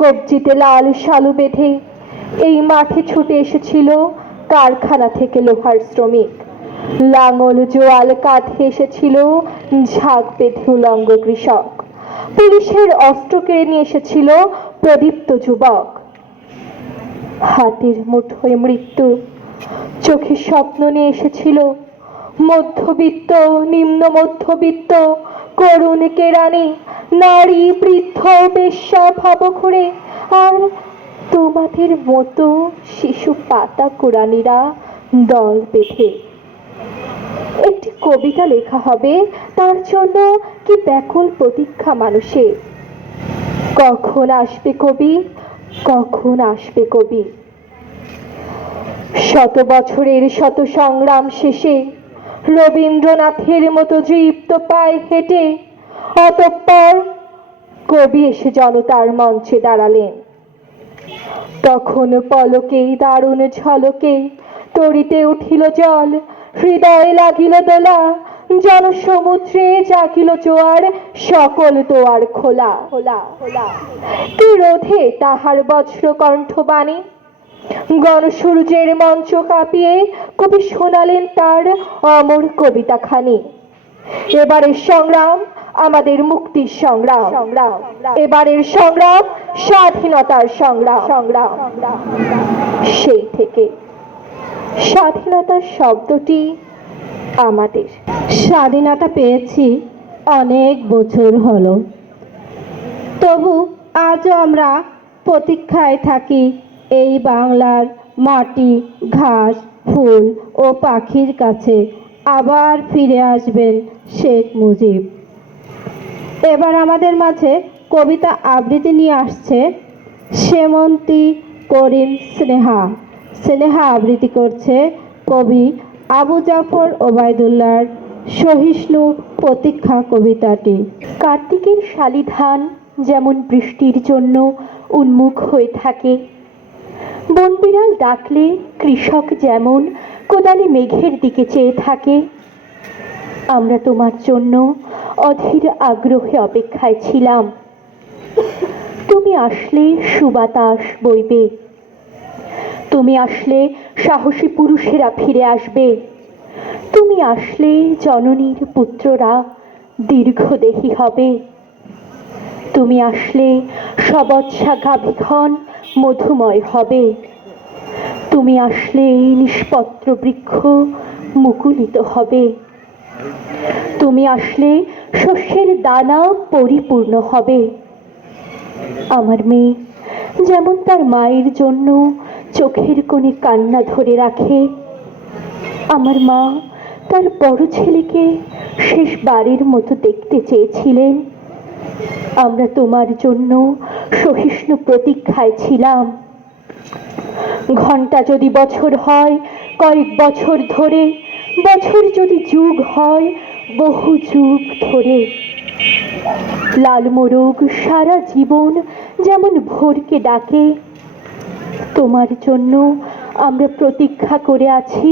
কবজিতে লাল শালু বেঁধে এই মাঠে ছুটে এসেছিল কারখানা থেকে লোহার শ্রমিক, লাঙল জোয়াল কাঁধে এসেছিল ঝাঁক বেঁধে উলঙ্গ কৃষক, পুলিশের অস্ত্র কেড়ে নিয়ে এসেছিল প্রদীপ্ত যুবক। হাতের মুঠোয় মৃত্যু, চোখে স্বপ্ন নিয়ে এসেছিল মধ্যবিত্ত, নিম্ন মধ্যবিত্ত, করুণ কেরানি, নারী, বৃদ্ধ, বেশ্যা, ভাবঘুরে, আর তোমাদের মতো শিশু পাতা কোরআনিরা দল বেঁধে। একটি কবিতা লেখা হবে, তার জন্য কি ব্যাকুল প্রতীক্ষা মানুষের। কখন আসবে কবি, কখন আসবে কবি? শত বছরের শত সংগ্রাম শেষে রবীন্দ্রনাথের মতো জীপ্ত পায়ে হেঁটে অতঃপর কবি এসে জনতার মঞ্চে দাঁড়ালেন। তখন পলকে দারুণ ঝলকে তরিতে উঠিল জল, হৃদয়ে লাগিল দোলা, জনসমুদ্রে জাগিল জোয়ার, সকল দোয়ার খোলা। কি রোধে তাহার বজ্র কণ্ঠবাণী? গণসূর্যের মঞ্চ কাঁপিয়ে কবি শোনালেন তার অমর কবিতাখানি। এবারের সংগ্রাম আমাদের মুক্তির সংগ্রাম, এবারের সংগ্রাম স্বাধীনতার সংগ্রাম। সেই থেকে স্বাধীনতার শব্দটি আমাদের। স্বাধীনতা পেয়েছি অনেক বছর হলো, তবু আজও আমরা প্রতীক্ষায় থাকি এই বাংলার মাটি, ঘাস, ফুল ও পাখির কাছে আবার ফিরে আসবেন শেখ মুজিব। এবার আমাদের মাঝে কবিতা আবৃত্তি নিয়ে আসছে সেমন্তী করিম স্নেহা আবৃত্তি করছে কবি আবু জাফর ওবায়দুল্লাহর সহিষ্ণু প্রতীক্ষা কবিতাটি। কার্তিকের শালিধান যেমন বৃষ্টির জন্য উন্মুখ হয়ে থাকে, বনবিড়াল ডাকলে কৃষক যেমন কোদালি মেঘের দিকে চেয়ে থাকে, আমরা তোমার জন্য অধীর আগ্রহে অপেক্ষায় ছিলাম। তুমি আসলে সুবাতাস বইবে, তুমি আসলে সাহসী পুরুষেরা ফিরে আসবে, তুমি আসলে জননীর পুত্ররা দীর্ঘদেহী হবে, তুমি আসলে সবৎসা গাভীগণ মধুময় হবে, তুমি আসলে নিষ্পত্র বৃক্ষ মুকুলিত হবে, তুমি আসলে শস্যের দানা পরিপূর্ণ হবে। আমার মেয়ে যেমন তার মায়ের জন্য চোখের কোণে কান্না ধরে রাখে, আমার মা তার বড় ছেলেকে শেষবারের মতো দেখতে চেয়েছিলেন, আমরা তোমার জন্য সহিষ্ণু প্রতীক্ষায় ছিলাম। ঘন্টা যদি বছর হয় কয়েক বছর ধরে, বছর যদি যুগ হয় বহু যুগ ধরে, লাল মোরগ সারা জীবন যেমন ভোরকে ডাকে, তোমার জন্য আমরা প্রতীক্ষা করে আছি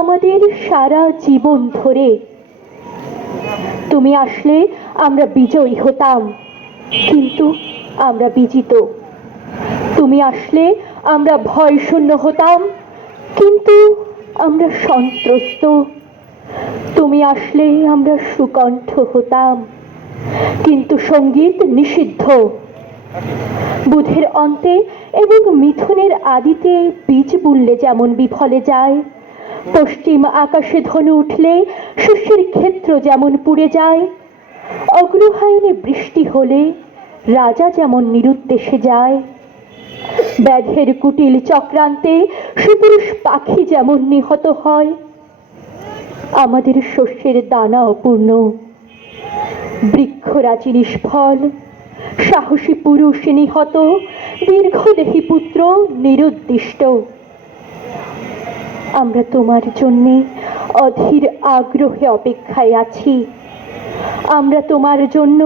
আমাদের সারা জীবন ধরে। তুমি আসলে আমরা বিজয়ী হতাম, কিন্তু আমরা বিজিত। তুমি আসলে আমরা ভয় শূন্য হতাম, কিন্তু আমরা সন্ত্রস্ত। তুমি আসলে আমরা সুকণ্ঠ হতাম, কিন্তু সঙ্গীত নিষিদ্ধ। বুধের অন্তে এবং মিথুনের আদিতে বীজ বুনলে যেমন বিফলে যায়, পশ্চিম আকাশে ধনু উঠলে শস্যের ক্ষেত্র যেমন পুড়ে যায়, অগ্রহায়ণে বৃষ্টি হলে রাজা যেমন নিরুদ্দেশে যায়, ব্যাধের কুটিল চক্রান্তে সুপুরুষ পাখি যেমন নিহত হয়, আমাদের শস্যের দানা অপূর্ণ, বৃক্ষরাজি নিষ্ফল, সাহসী পুরুষ নিহত, দীর্ঘদেহী পুত্র নিরুদ্দিষ্ট। আমরা তোমার জন্যে অধীর আগ্রহে অপেক্ষায় আছি, আমরা তোমার জন্য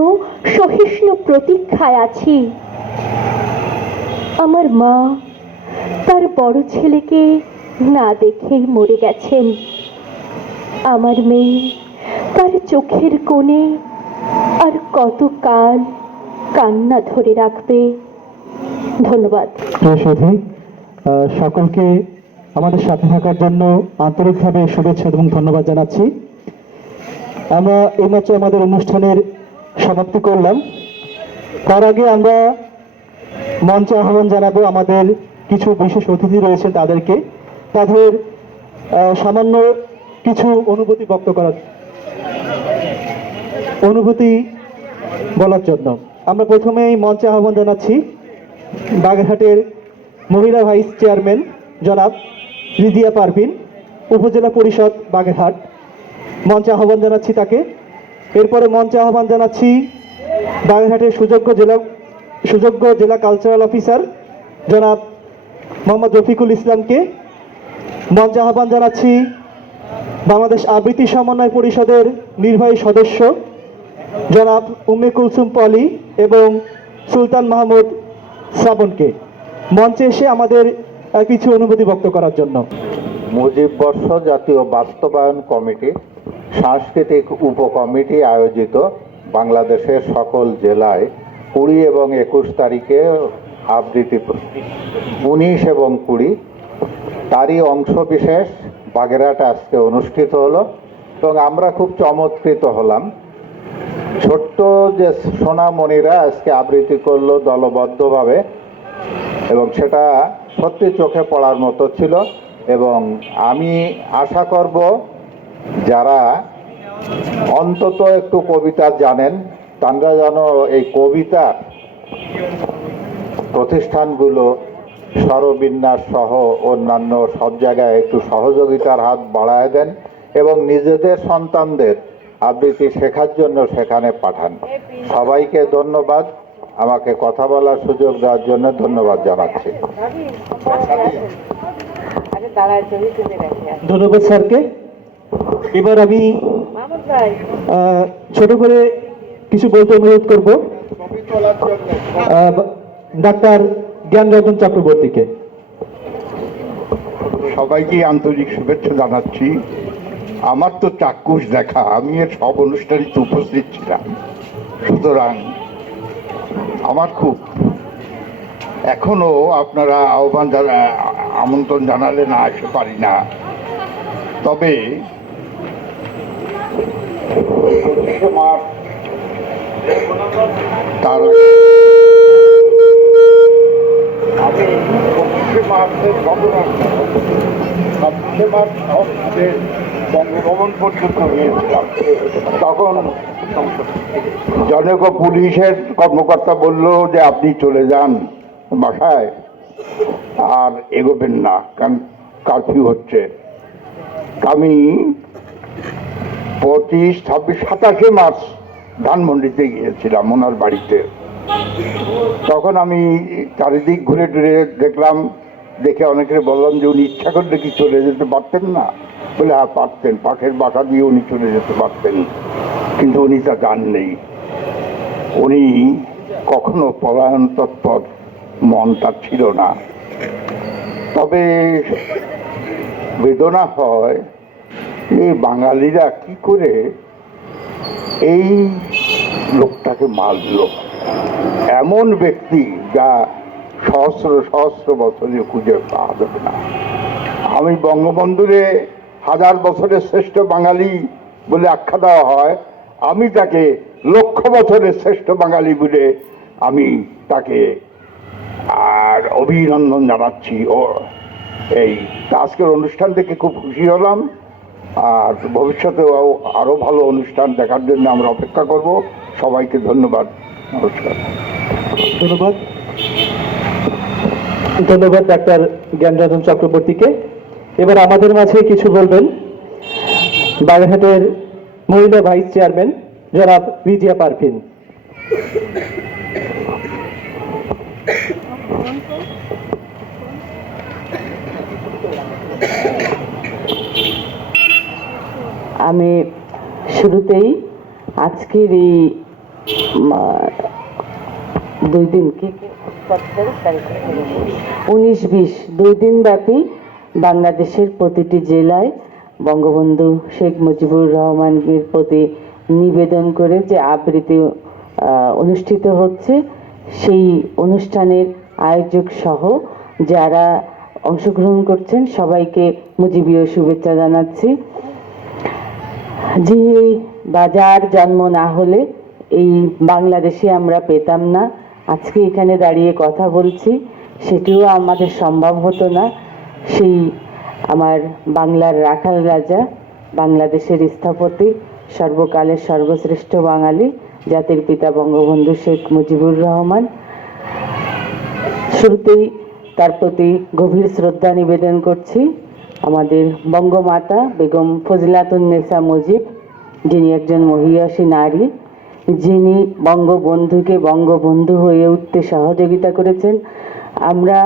সহিষ্ণু প্রতীক্ষায় আছি। আমার মা তার বড় ছেলেকে না দেখেই মরে গেছেন, আমার মেয়ে তার চোখের কোণে আর কতকাল কান্না ধরে রাখবে। ধন্যবাদ। প্রিয় সুধী, সকলকে আমাদের সাথে থাকার জন্য আন্তরিকভাবে শুভেচ্ছা এবং ধন্যবাদ জানাচ্ছি। আমরা এইমাত্র আমাদের অনুষ্ঠানের সমাপ্তি করলাম। তার আগে আমরা মঞ্চে আহ্বান জানাবো আমাদের কিছু বিশেষ অতিথি রয়েছেন তাদেরকে, তাদের সামান্য কিছু অনুভূতি ব্যক্ত করার বলার জন্য। আমরা প্রথমেই মঞ্চে আহ্বান জানাচ্ছি বাগেরহাটের মহিলা ভাইস চেয়ারম্যান জনাব রিদিয়া পারভিন, উপজেলা পরিষদ বাগেরহাট। মঞ্চে আহ্বান জানাচ্ছি তাকে। এরপরে মঞ্চে আহ্বান জানাচ্ছি বাগেরহাটের সুযোগ্য জেলা কালচারাল অফিসার জনাব মোহাম্মদ রফিকুল ইসলামকে মঞ্চে আহ্বান জানাচ্ছি বাংলাদেশ আবৃত্তি সমন্বয় পরিষদের নির্বাহী সদস্য জনাব উম্মে কুলসুম পলি এবং সুলতান মাহমুদ শ্রাবণকে মঞ্চে এসে আমাদের কিছু অনুভূতি ব্যক্ত করার জন্য। মুজিব বর্ষ জাতীয় বাস্তবায়ন কমিটি সাংস্কৃতিক উপকমিটি আয়োজিত বাংলাদেশের সকল জেলায় 20 এবং 21 তারিখে আবৃত্তি 19 এবং 20 তারই অংশ বিশেষ বাগেরহাটে আজকে অনুষ্ঠিত হলো এবং আমরা খুব চমৎকৃত হলাম। ছোট্ট যে সোনামণিরা আজকে আবৃত্তি করলো দলবদ্ধভাবে এবং সেটা সত্যি চোখে পড়ার মতো ছিল এবং আমি আশা করব যারা অন্তত একটু কবিতা জানেন তারা যেন এই কবিতার প্রতিষ্ঠানগুলো স্বরবিন্যাস সহ অন্যান্য সব জায়গায় একটু সহযোগিতার হাত বাড়ায় দেন এবং নিজেদের সন্তানদের আবৃত্তি শেখার জন্য সেখানে পাঠান। সবাইকে ধন্যবাদ, আমাকে কথা বলার সুযোগ দেওয়ার জন্য ধন্যবাদ জানাচ্ছি। ধন্যবাদ স্যারকে। এবার আমি ছোট করে কিছু বলতে অনুরোধ করব ডাক্তার জ্ঞানরঞ্জন চক্রবর্তীকে। সবাইকে আন্তরিক শুভেচ্ছা জানাচ্ছি। আমার তো চাক্ষুষ দেখা, আমি এর সব অনুষ্ঠানে তো উপস্থিত ছিলাম, সুতরাং আমার খুব এখনো আপনারা আমন্ত্রণ জানালে না আসতে পারি না। তবে 25শে মার্চ তার আমি 25শে মার্চের ঘটনা 26শে মার্চ বঙ্গভবন পর্যন্ত গিয়েছিলাম। তখন জনক পুলিশের কর্মকর্তা বলল যে আপনি চলে যান বাসায়, আর এগোবেন না, কারণ কারফিউ হচ্ছে। আমি 25, 26, 27শে মার্চ ধানমন্ডিতে গিয়েছিলাম ওনার বাড়িতে। তখন আমি চারিদিক ঘুরে টুরে দেখলাম, দেখে অনেকে বললাম যে উনি ইচ্ছা করলে কি চলে যেতে পারতেন না? বলে হ্যাঁ পারতেন, পাশের বাসা দিয়ে উনি চলে যেতে পারতেন, কিন্তু উনি তা জান নেই। উনি কখনো পলায়ন তৎপর মন তার ছিল না। তবে বেদনা হয় এই বাঙালিরা কি করে এই লোকটাকে মারল। এমন ব্যক্তি যা সহস্র সহস্র বছরে খুঁজে পাওয়া যাবে না। আমি বঙ্গবন্ধুরে 1000 বছরের শ্রেষ্ঠ বাঙালি বলে আখ্যা দেওয়া হয়, আমি তাকে 1,00,000 বছরের শ্রেষ্ঠ বাঙালি বলে আমি তাকে আর অভিনন্দন জানাচ্ছি। ও এই আজকের অনুষ্ঠান থেকে খুব খুশি হলাম, আর ভবিষ্যতেও আরো ভালো অনুষ্ঠান দেখার জন্য আমরা অপেক্ষা করব। সবাইকে ধন্যবাদ, নমস্কার। ধন্যবাদ ধন্যবাদ ডাক্তার জ্ঞানরঞ্জন চক্রবর্তীকে। এবার আমাদের মাঝে কিছু বলবেন বাগেরহাটের মহিলা ভাইস চেয়ারম্যান জনাব রিজিয়া পারভিন। আমি শুরুতেই আজকের এই 2 দিন কি 19-20 2 দিন ব্যাপী বাংলাদেশের প্রতিটি জেলায় বঙ্গবন্ধু শেখ মুজিবুর রহমানের প্রতি নিবেদন করে যে আবৃত্তি অনুষ্ঠিত হচ্ছে, সেই অনুষ্ঠানের আয়োজক সহ যারা অংশগ্রহণ করছেন সবাইকে মুজিবীয় শুভেচ্ছা জানাচ্ছি। যে বাজার জন্ম না হলে এই বাংলাদেশে আমরা পেতাম না, আজকে এখানে দাঁড়িয়ে কথা বলছি, সেটিও আমাদের সম্ভব হতো না। সেই আমার বাংলার রাখাল রাজা, বাংলাদেশের স্থপতি, সর্বকালের সর্বশ্রেষ্ঠ বাঙালি, জাতির পিতা বঙ্গবন্ধু শেখ মুজিবুর রহমান। শুরুতেই তার প্রতি গভীর শ্রদ্ধা নিবেদন করছি। আমাদের বঙ্গমাতা বেগম ফজিলাতুন্নেসা মুজিব, যিনি একজন মহিয়সী নারী, যিনি বঙ্গবন্ধুকে বঙ্গবন্ধু হয়ে উঠতে সহযোগিতা করেছেন, আমরা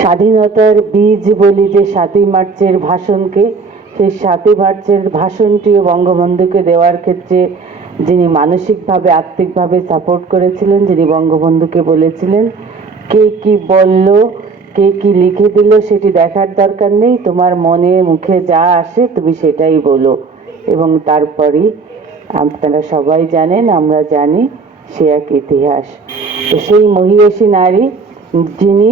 স্বাধীনতার বীজ বলি যে 7ই মার্চের ভাষণকে, সেই 7ই মার্চের ভাষণটিও বঙ্গবন্ধুকে দেওয়ার ক্ষেত্রে যিনি মানসিকভাবে আত্মিকভাবে সাপোর্ট করেছিলেন, যিনি বঙ্গবন্ধুকে বলেছিলেন কে কি বলল, কে কি লিখে দিল সেটি দেখার দরকার নেই, তোমার মনে মুখে যা আসে তুমি সেটাই বলো। এবং তারপরই আপনারা সবাই জানেন, আমরা জানি, সে এক ইতিহাস। তো সেই মহিয়সী নারী যিনি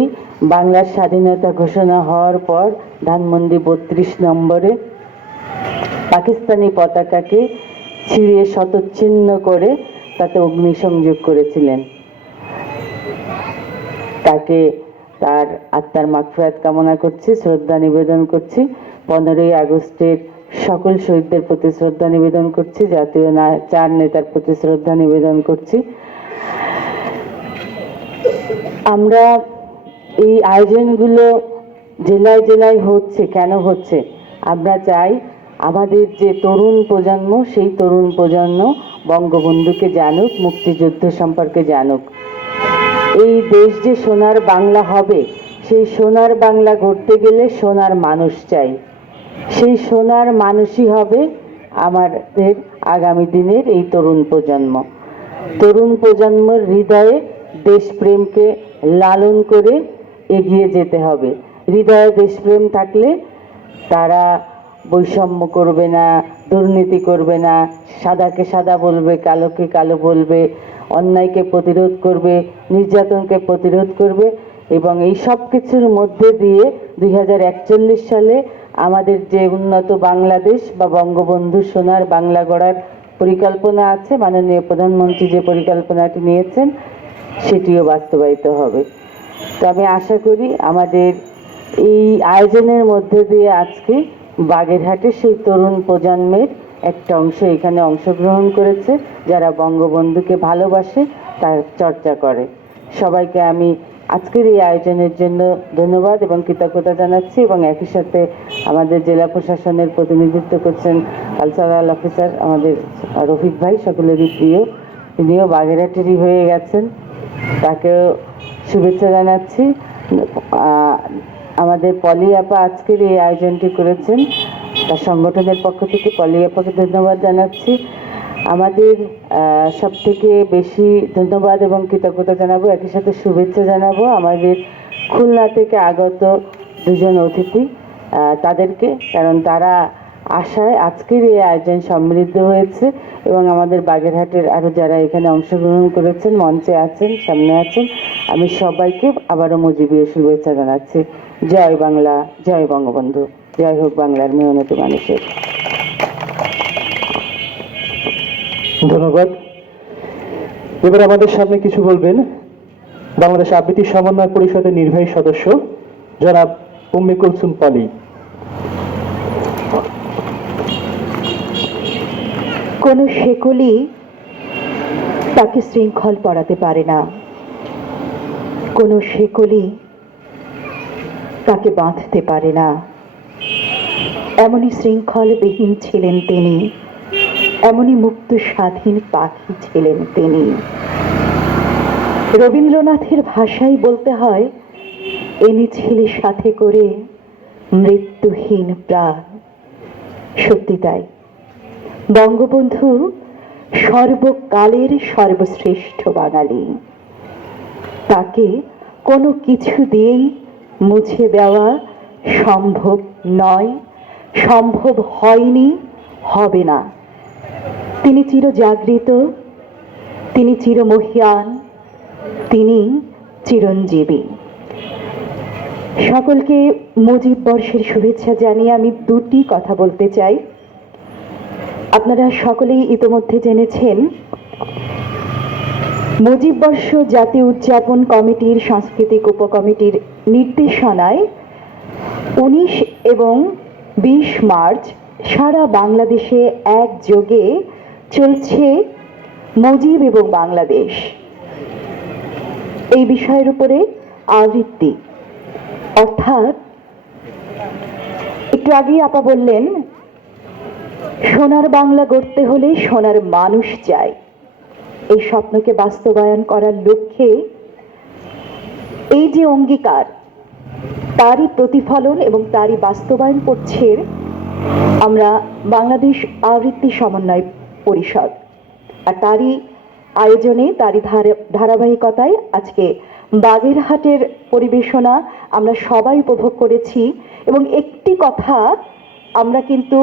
বাংলার স্বাধীনতা ঘোষণা হওয়ার পর ধানমন্ডি 32 নম্বরে পাকিস্তানি পতাকাকে ছিঁড়ে শতচ্ছিন্ন করে তাতে অগ্নিসংযোগ করেছিলেন, তাকে তার আত্মার মাগফিরাত কামনা করছি, শ্রদ্ধা নিবেদন করছি। 15ই আগস্টের সকল শহীদদের প্রতি শ্রদ্ধা নিবেদন করছি, জাতীয় 4 নেতার প্রতি শ্রদ্ধা নিবেদন করছি। আমরা এই আয়োজনগুলো জেলায় জেলায় হচ্ছে, কেন হচ্ছে? আমরা চাই আমাদের যে তরুণ প্রজন্ম, সেই তরুণ প্রজন্ম বঙ্গবন্ধুকে জানুক, মুক্তিযুদ্ধ সম্পর্কে জানুক। এই দেশ যে সোনার বাংলা হবে, সেই সোনার বাংলা গড়তে গেলে সোনার মানুষ চাই। সেই সোনার মানুষই হবে আমাদের আগামী দিনের এই তরুণ প্রজন্ম। তরুণ প্রজন্মের হৃদয়ে দেশপ্রেমকে লালন করে এগিয়ে যেতে হবে। হৃদয়ে দেশপ্রেম থাকলে তারা বৈষম্য করবে না, দুর্নীতি করবে না, সাদাকে সাদা বলবে, কালোকে কালো বলবে, অন্যায়কে প্রতিরোধ করবে, নির্যাতনকে প্রতিরোধ করবে। এবং এই সব কিছুর মধ্যে দিয়ে 2041 সালে আমাদের যে উন্নত বাংলাদেশ বা বঙ্গবন্ধু সোনার বাংলা গড়ার পরিকল্পনা আছে, মাননীয় প্রধানমন্ত্রী যে পরিকল্পনাটি নিয়েছেন সেটিও বাস্তবায়িত হবে। তো আমি আশা করি আমাদের এই আয়োজনের মধ্যে দিয়ে আজকে বাগেরহাটের সেই তরুণ প্রজন্মের একটা অংশ এখানে অংশগ্রহণ করেছে, যারা বঙ্গবন্ধুকে ভালোবাসে, তার চর্চা করে। সবাইকে আমি আজকের এই আয়োজনের জন্য ধন্যবাদ এবং কৃতজ্ঞতা জানাচ্ছি। এবং একই সাথে আমাদের জেলা প্রশাসনের প্রতিনিধিত্ব করছেন কালচারাল অফিসার আমাদের রফিক ভাই, সকলেরই প্রিয়, তিনিও বাগেরহাটেরই হয়ে গেছেন, তাকেও শুভেচ্ছা জানাচ্ছি। আমাদের পলি আপা আজকের এই আয়োজনটি করেছেন, তার সংগঠনের পক্ষ থেকে পলি আপাকে ধন্যবাদ জানাচ্ছি। আমাদের সব থেকে বেশি ধন্যবাদ এবং কৃতজ্ঞতা জানাবো, একই সাথে শুভেচ্ছা জানাবো আমাদের খুলনা থেকে আগত 2 জন অতিথি, তাদেরকে, কারণ তারা আশায় আজকের এই আয়োজন সমৃদ্ধ হয়েছে। এবং আমাদের বাগেরহাটের আরও যারা এখানে অংশগ্রহণ করেছেন, মঞ্চে আছেন, সামনে আছেন, আমি সবাইকে আবারও মুজিবীয় শুভেচ্ছা জানাচ্ছি। জয় বাংলা, জয় বঙ্গবন্ধু, জয় হোক বাংলার মেহনতি মানুষের। ধন্যবাদ। এবার আমাদের সামনে কিছু বলবেন বাংলাদেশ আবৃত্তি সমন্বয় পরিষদের নির্বাহী সদস্য জনাব উম্মে কুলসুম পলি। কোনো শেকলই তাকে শৃঙ্খল পরাতে পারে না, কোনো শেকলই তাকে বাঁধতে পারে না। এমনই শৃঙ্খলবিহীন ছিলেন তিনি, এমনই মুক্ত স্বাধীন পাখি ছিলেন তিনি। রবীন্দ্রনাথের ভাষায় বলতে হয়, এনেছিলে সাথে করে মৃত্যুহীন প্রাণ। সত্যি তাই, বঙ্গবন্ধু সর্বকালের সর্বশ্রেষ্ঠ বাঙালি। তাকে কোনো কিছু দিয়েই মুছে দেওয়া সম্ভব নয়, সম্ভব হয়নি, হবে না। তিনি চিরজাগৃত, তিনি চিরমহিয়ান, তিনি চিরঞ্জীবী। সকলকে মুজিব বর্ষের শুভেচ্ছা জানিয়ে আমি 2টি কথা বলতে চাই। আপনারা সকলেই ইতোমধ্যে জেনেছেন, মুজিব বর্ষ জাতীয় উদযাপন কমিটির সাংস্কৃতিক উপকমিটির নির্দেশনায় 19 এবং 20 মার্চ সারা বাংলাদেশে একযোগে চলছে মুজিব এবং বাংলাদেশ এই বিষয়ের উপরে আবৃত্তি। অর্থাৎ একটু আগেই আপা বললেন, সোনার বাংলা গড়তে হলে সোনার মানুষ চাই। এই স্বপ্নকে বাস্তবায়ন করার লক্ষ্যে এই যে অঙ্গীকার, তারই প্রতিফলন এবং তারই বাস্তবায়ন করছে আমরা বাংলাদেশ আবৃত্তি সমন্বয় পরিষদ। আর তারই আয়োজনে, তারই ধারাবাহিকতায় আজকে বাগেরহাটের পরিবেশনা আমরা সবাই উপভোগ করেছি। এবং একটি কথা আমরা কিন্তু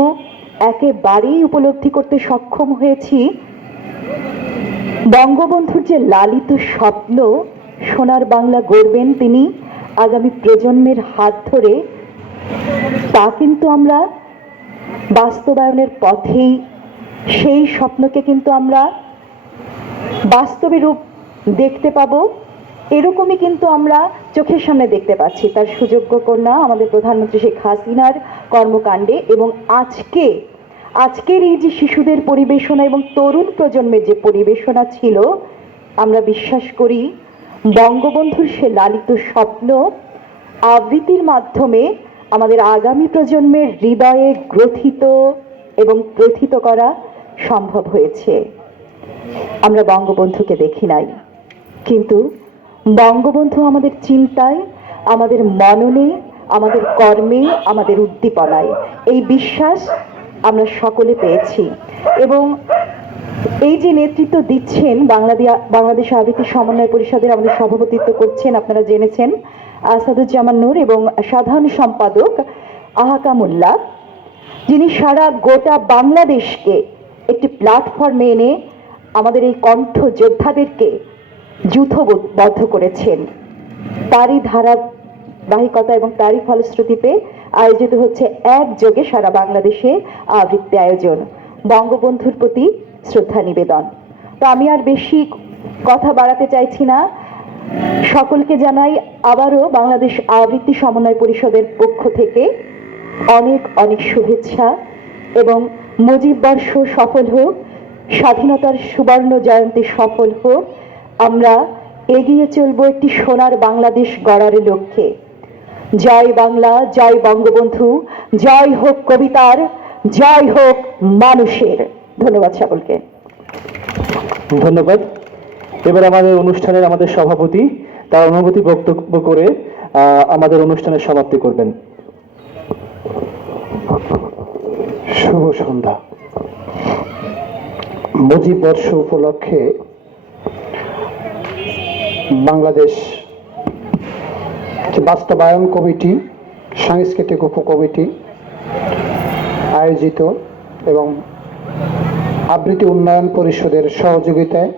একেবারেই উপলব্ধি করতে সক্ষম হয়েছি, বঙ্গবন্ধুর যে লালিত স্বপ্ন সোনার বাংলা গড়বেন তিনি আগামী প্রজন্মের হাত ধরে, তা কিন্তু আমরা বাস্তবায়নের পথেই সেই স্বপ্নকে কিন্তু আমরা বাস্তবে রূপ দেখতে পাবো। এরকমই কিন্তু আমরা চোখের সামনে দেখতে পাচ্ছি তার সুযোগ্য কন্যা আমাদের প্রধানমন্ত্রী শেখ হাসিনার কর্মকাণ্ডে। এবং আজকের এই যে শিশুদের পরিবেশনা এবং তরুণ প্রজন্মের যে পরিবেশনা ছিল, আমরা বিশ্বাস করি বঙ্গবন্ধুর সে লালিত স্বপ্ন আবৃত্তির মাধ্যমে আমাদের আগামী প্রজন্মের হৃদয়ে গ্রথিত এবং প্রথিত করা সম্ভব হয়েছে। আমরা বঙ্গবন্ধুকে দেখি নাই, কিন্তু বঙ্গবন্ধু আমাদের চিন্তায়, আমাদের মননে, আমাদের কর্মে, আমাদের উদ্দীপনায়, এই বিশ্বাস আমরা সকলে পেয়েছি। এবং এই যে নেতৃত্ব দিচ্ছেন বাংলাদেশ আবৃত্তি সমন্বয় পরিষদের আমাদের সভাপতিত্ব করছেন, আপনারা জেনেছেন, আসাদুজ্জামান নূর, এবং সাধারণ সম্পাদক আহকামুল্লাহ, যিনি সারা গোটা বাংলাদেশকে একটি প্ল্যাটফর্মে এনে আমাদের এই কণ্ঠ যোদ্ধাদেরকে যূথবদ্ধ করেছেন। তারই ধারাবাহিকতা এবং তারই ফলশ্রুতিতে আয়োজিত হচ্ছে একযোগে সারা বাংলাদেশে আবৃত্তি আয়োজন। বঙ্গবন্ধুর প্রতি শ্রদ্ধা নিবেদন। তো আমি আর বেশি কথা বাড়াতে চাইছি না, সকলকে জানাই আবারও বাংলাদেশ আবৃত্তি সমন্বয় পরিষদের পক্ষ থেকে অনেক অনেক শুভেচ্ছা। এবং মুজিব বর্ষ সফল হোক, স্বাধীনতার সুবর্ণ জয়ন্তী সফল হোক। আমরা এগিয়ে চলবো একটি সোনার বাংলাদেশ গড়ার লক্ষ্যে। জয় বাংলা, জয় বঙ্গবন্ধু, জয় হোক কবিতার, জয় হোক মানুষের। ধন্যবাদ সকলকে। ধন্যবাদ। এবার আমাদের আমাদের সভাপতি তার অনুভূতি বক্তব্য করে আমাদের অনুষ্ঠানের সমাপ্তি করবেন। শুভ সন্ধ্যা। মুজিব বর্ষ উপলক্ষে বাংলাদেশ বাস্তবায়ন কমিটি, সাংস্কৃতিক উপকমিটি আয়োজিত এবং আবৃত্তি উন্নয়ন পরিষদের সহযোগিতায়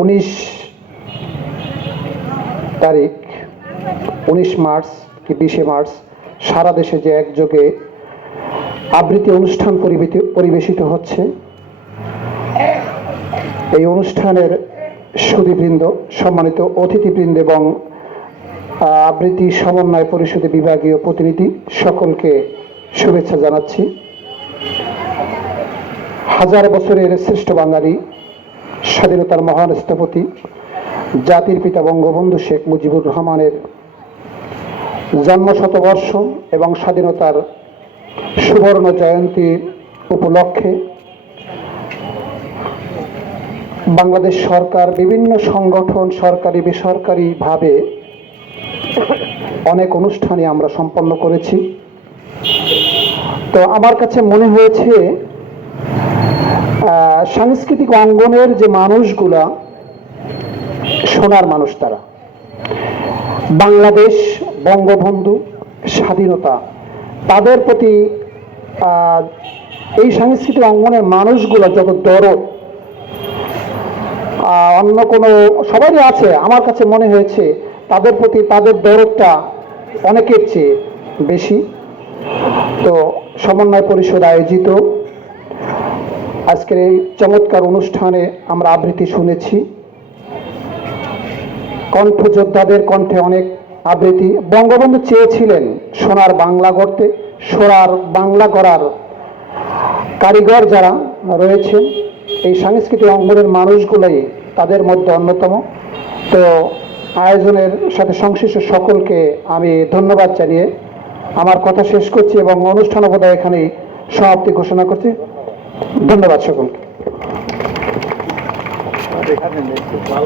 19 মার্চ কি 20 মার্চ সারা দেশে যে একযোগে আবৃত্তি অনুষ্ঠান পরিবেশিত হচ্ছে, এই অনুষ্ঠানের সুধীবৃন্দ, সম্মানিত অতিথিবৃন্দ এবং আবৃত্তি সমন্বয় পরিষদের বিভাগীয় প্রতিনিধি সকলকে শুভেচ্ছা জানাচ্ছি। হাজার বছরের শ্রেষ্ঠ বাঙালি, স্বাধীনতার মহান স্থপতি, জাতির পিতা বঙ্গবন্ধু শেখ মুজিবুর রহমানের জন্মশতবর্ষ এবং স্বাধীনতার সুবর্ণ জয়ন্তী উপলক্ষে বাংলাদেশ সরকার বিভিন্ন সংগঠন, সরকারি বেসরকারিভাবে অনেক অনুষ্ঠানই আমরা সম্পন্ন করেছি। তো আমার কাছে মনে হয়েছে সাংস্কৃতিক অঙ্গনের যে মানুষগুলা সোনার মানুষ, তারা বাংলাদেশ, বঙ্গবন্ধু, স্বাধীনতা, তাদের প্রতি এই সাংস্কৃতিক অঙ্গনের মানুষগুলো যত দরদ অন্য কোনো সবারই আছে, আমার কাছে মনে হয়েছে তাদের প্রতি তাদের দরদটা অনেকের চেয়ে বেশি। তো সমন্বয় পরিষদ আয়োজিত আজকের এই চমৎকার অনুষ্ঠানে আমরা আবৃত্তি শুনেছি। কণ্ঠযোদ্ধাদের কণ্ঠে অনেক আবৃত্তি। বঙ্গবন্ধু চেয়েছিলেন সোনার বাংলা গড়তে, সোনার বাংলা গড়ার কারিগর যারা রয়েছেন এই সাংস্কৃতিক অঙ্গনের মানুষগুলোই তাদের মধ্যে অন্যতম। তো আয়োজনের সাথে সংশ্লিষ্ট সকলকে আমি ধন্যবাদ জানিয়ে আমার কথা শেষ করছি এবং অনুষ্ঠান বোধহয় এখানেই সমাপ্তি ঘোষণা করছি। ধন্যবাদ সকলকে।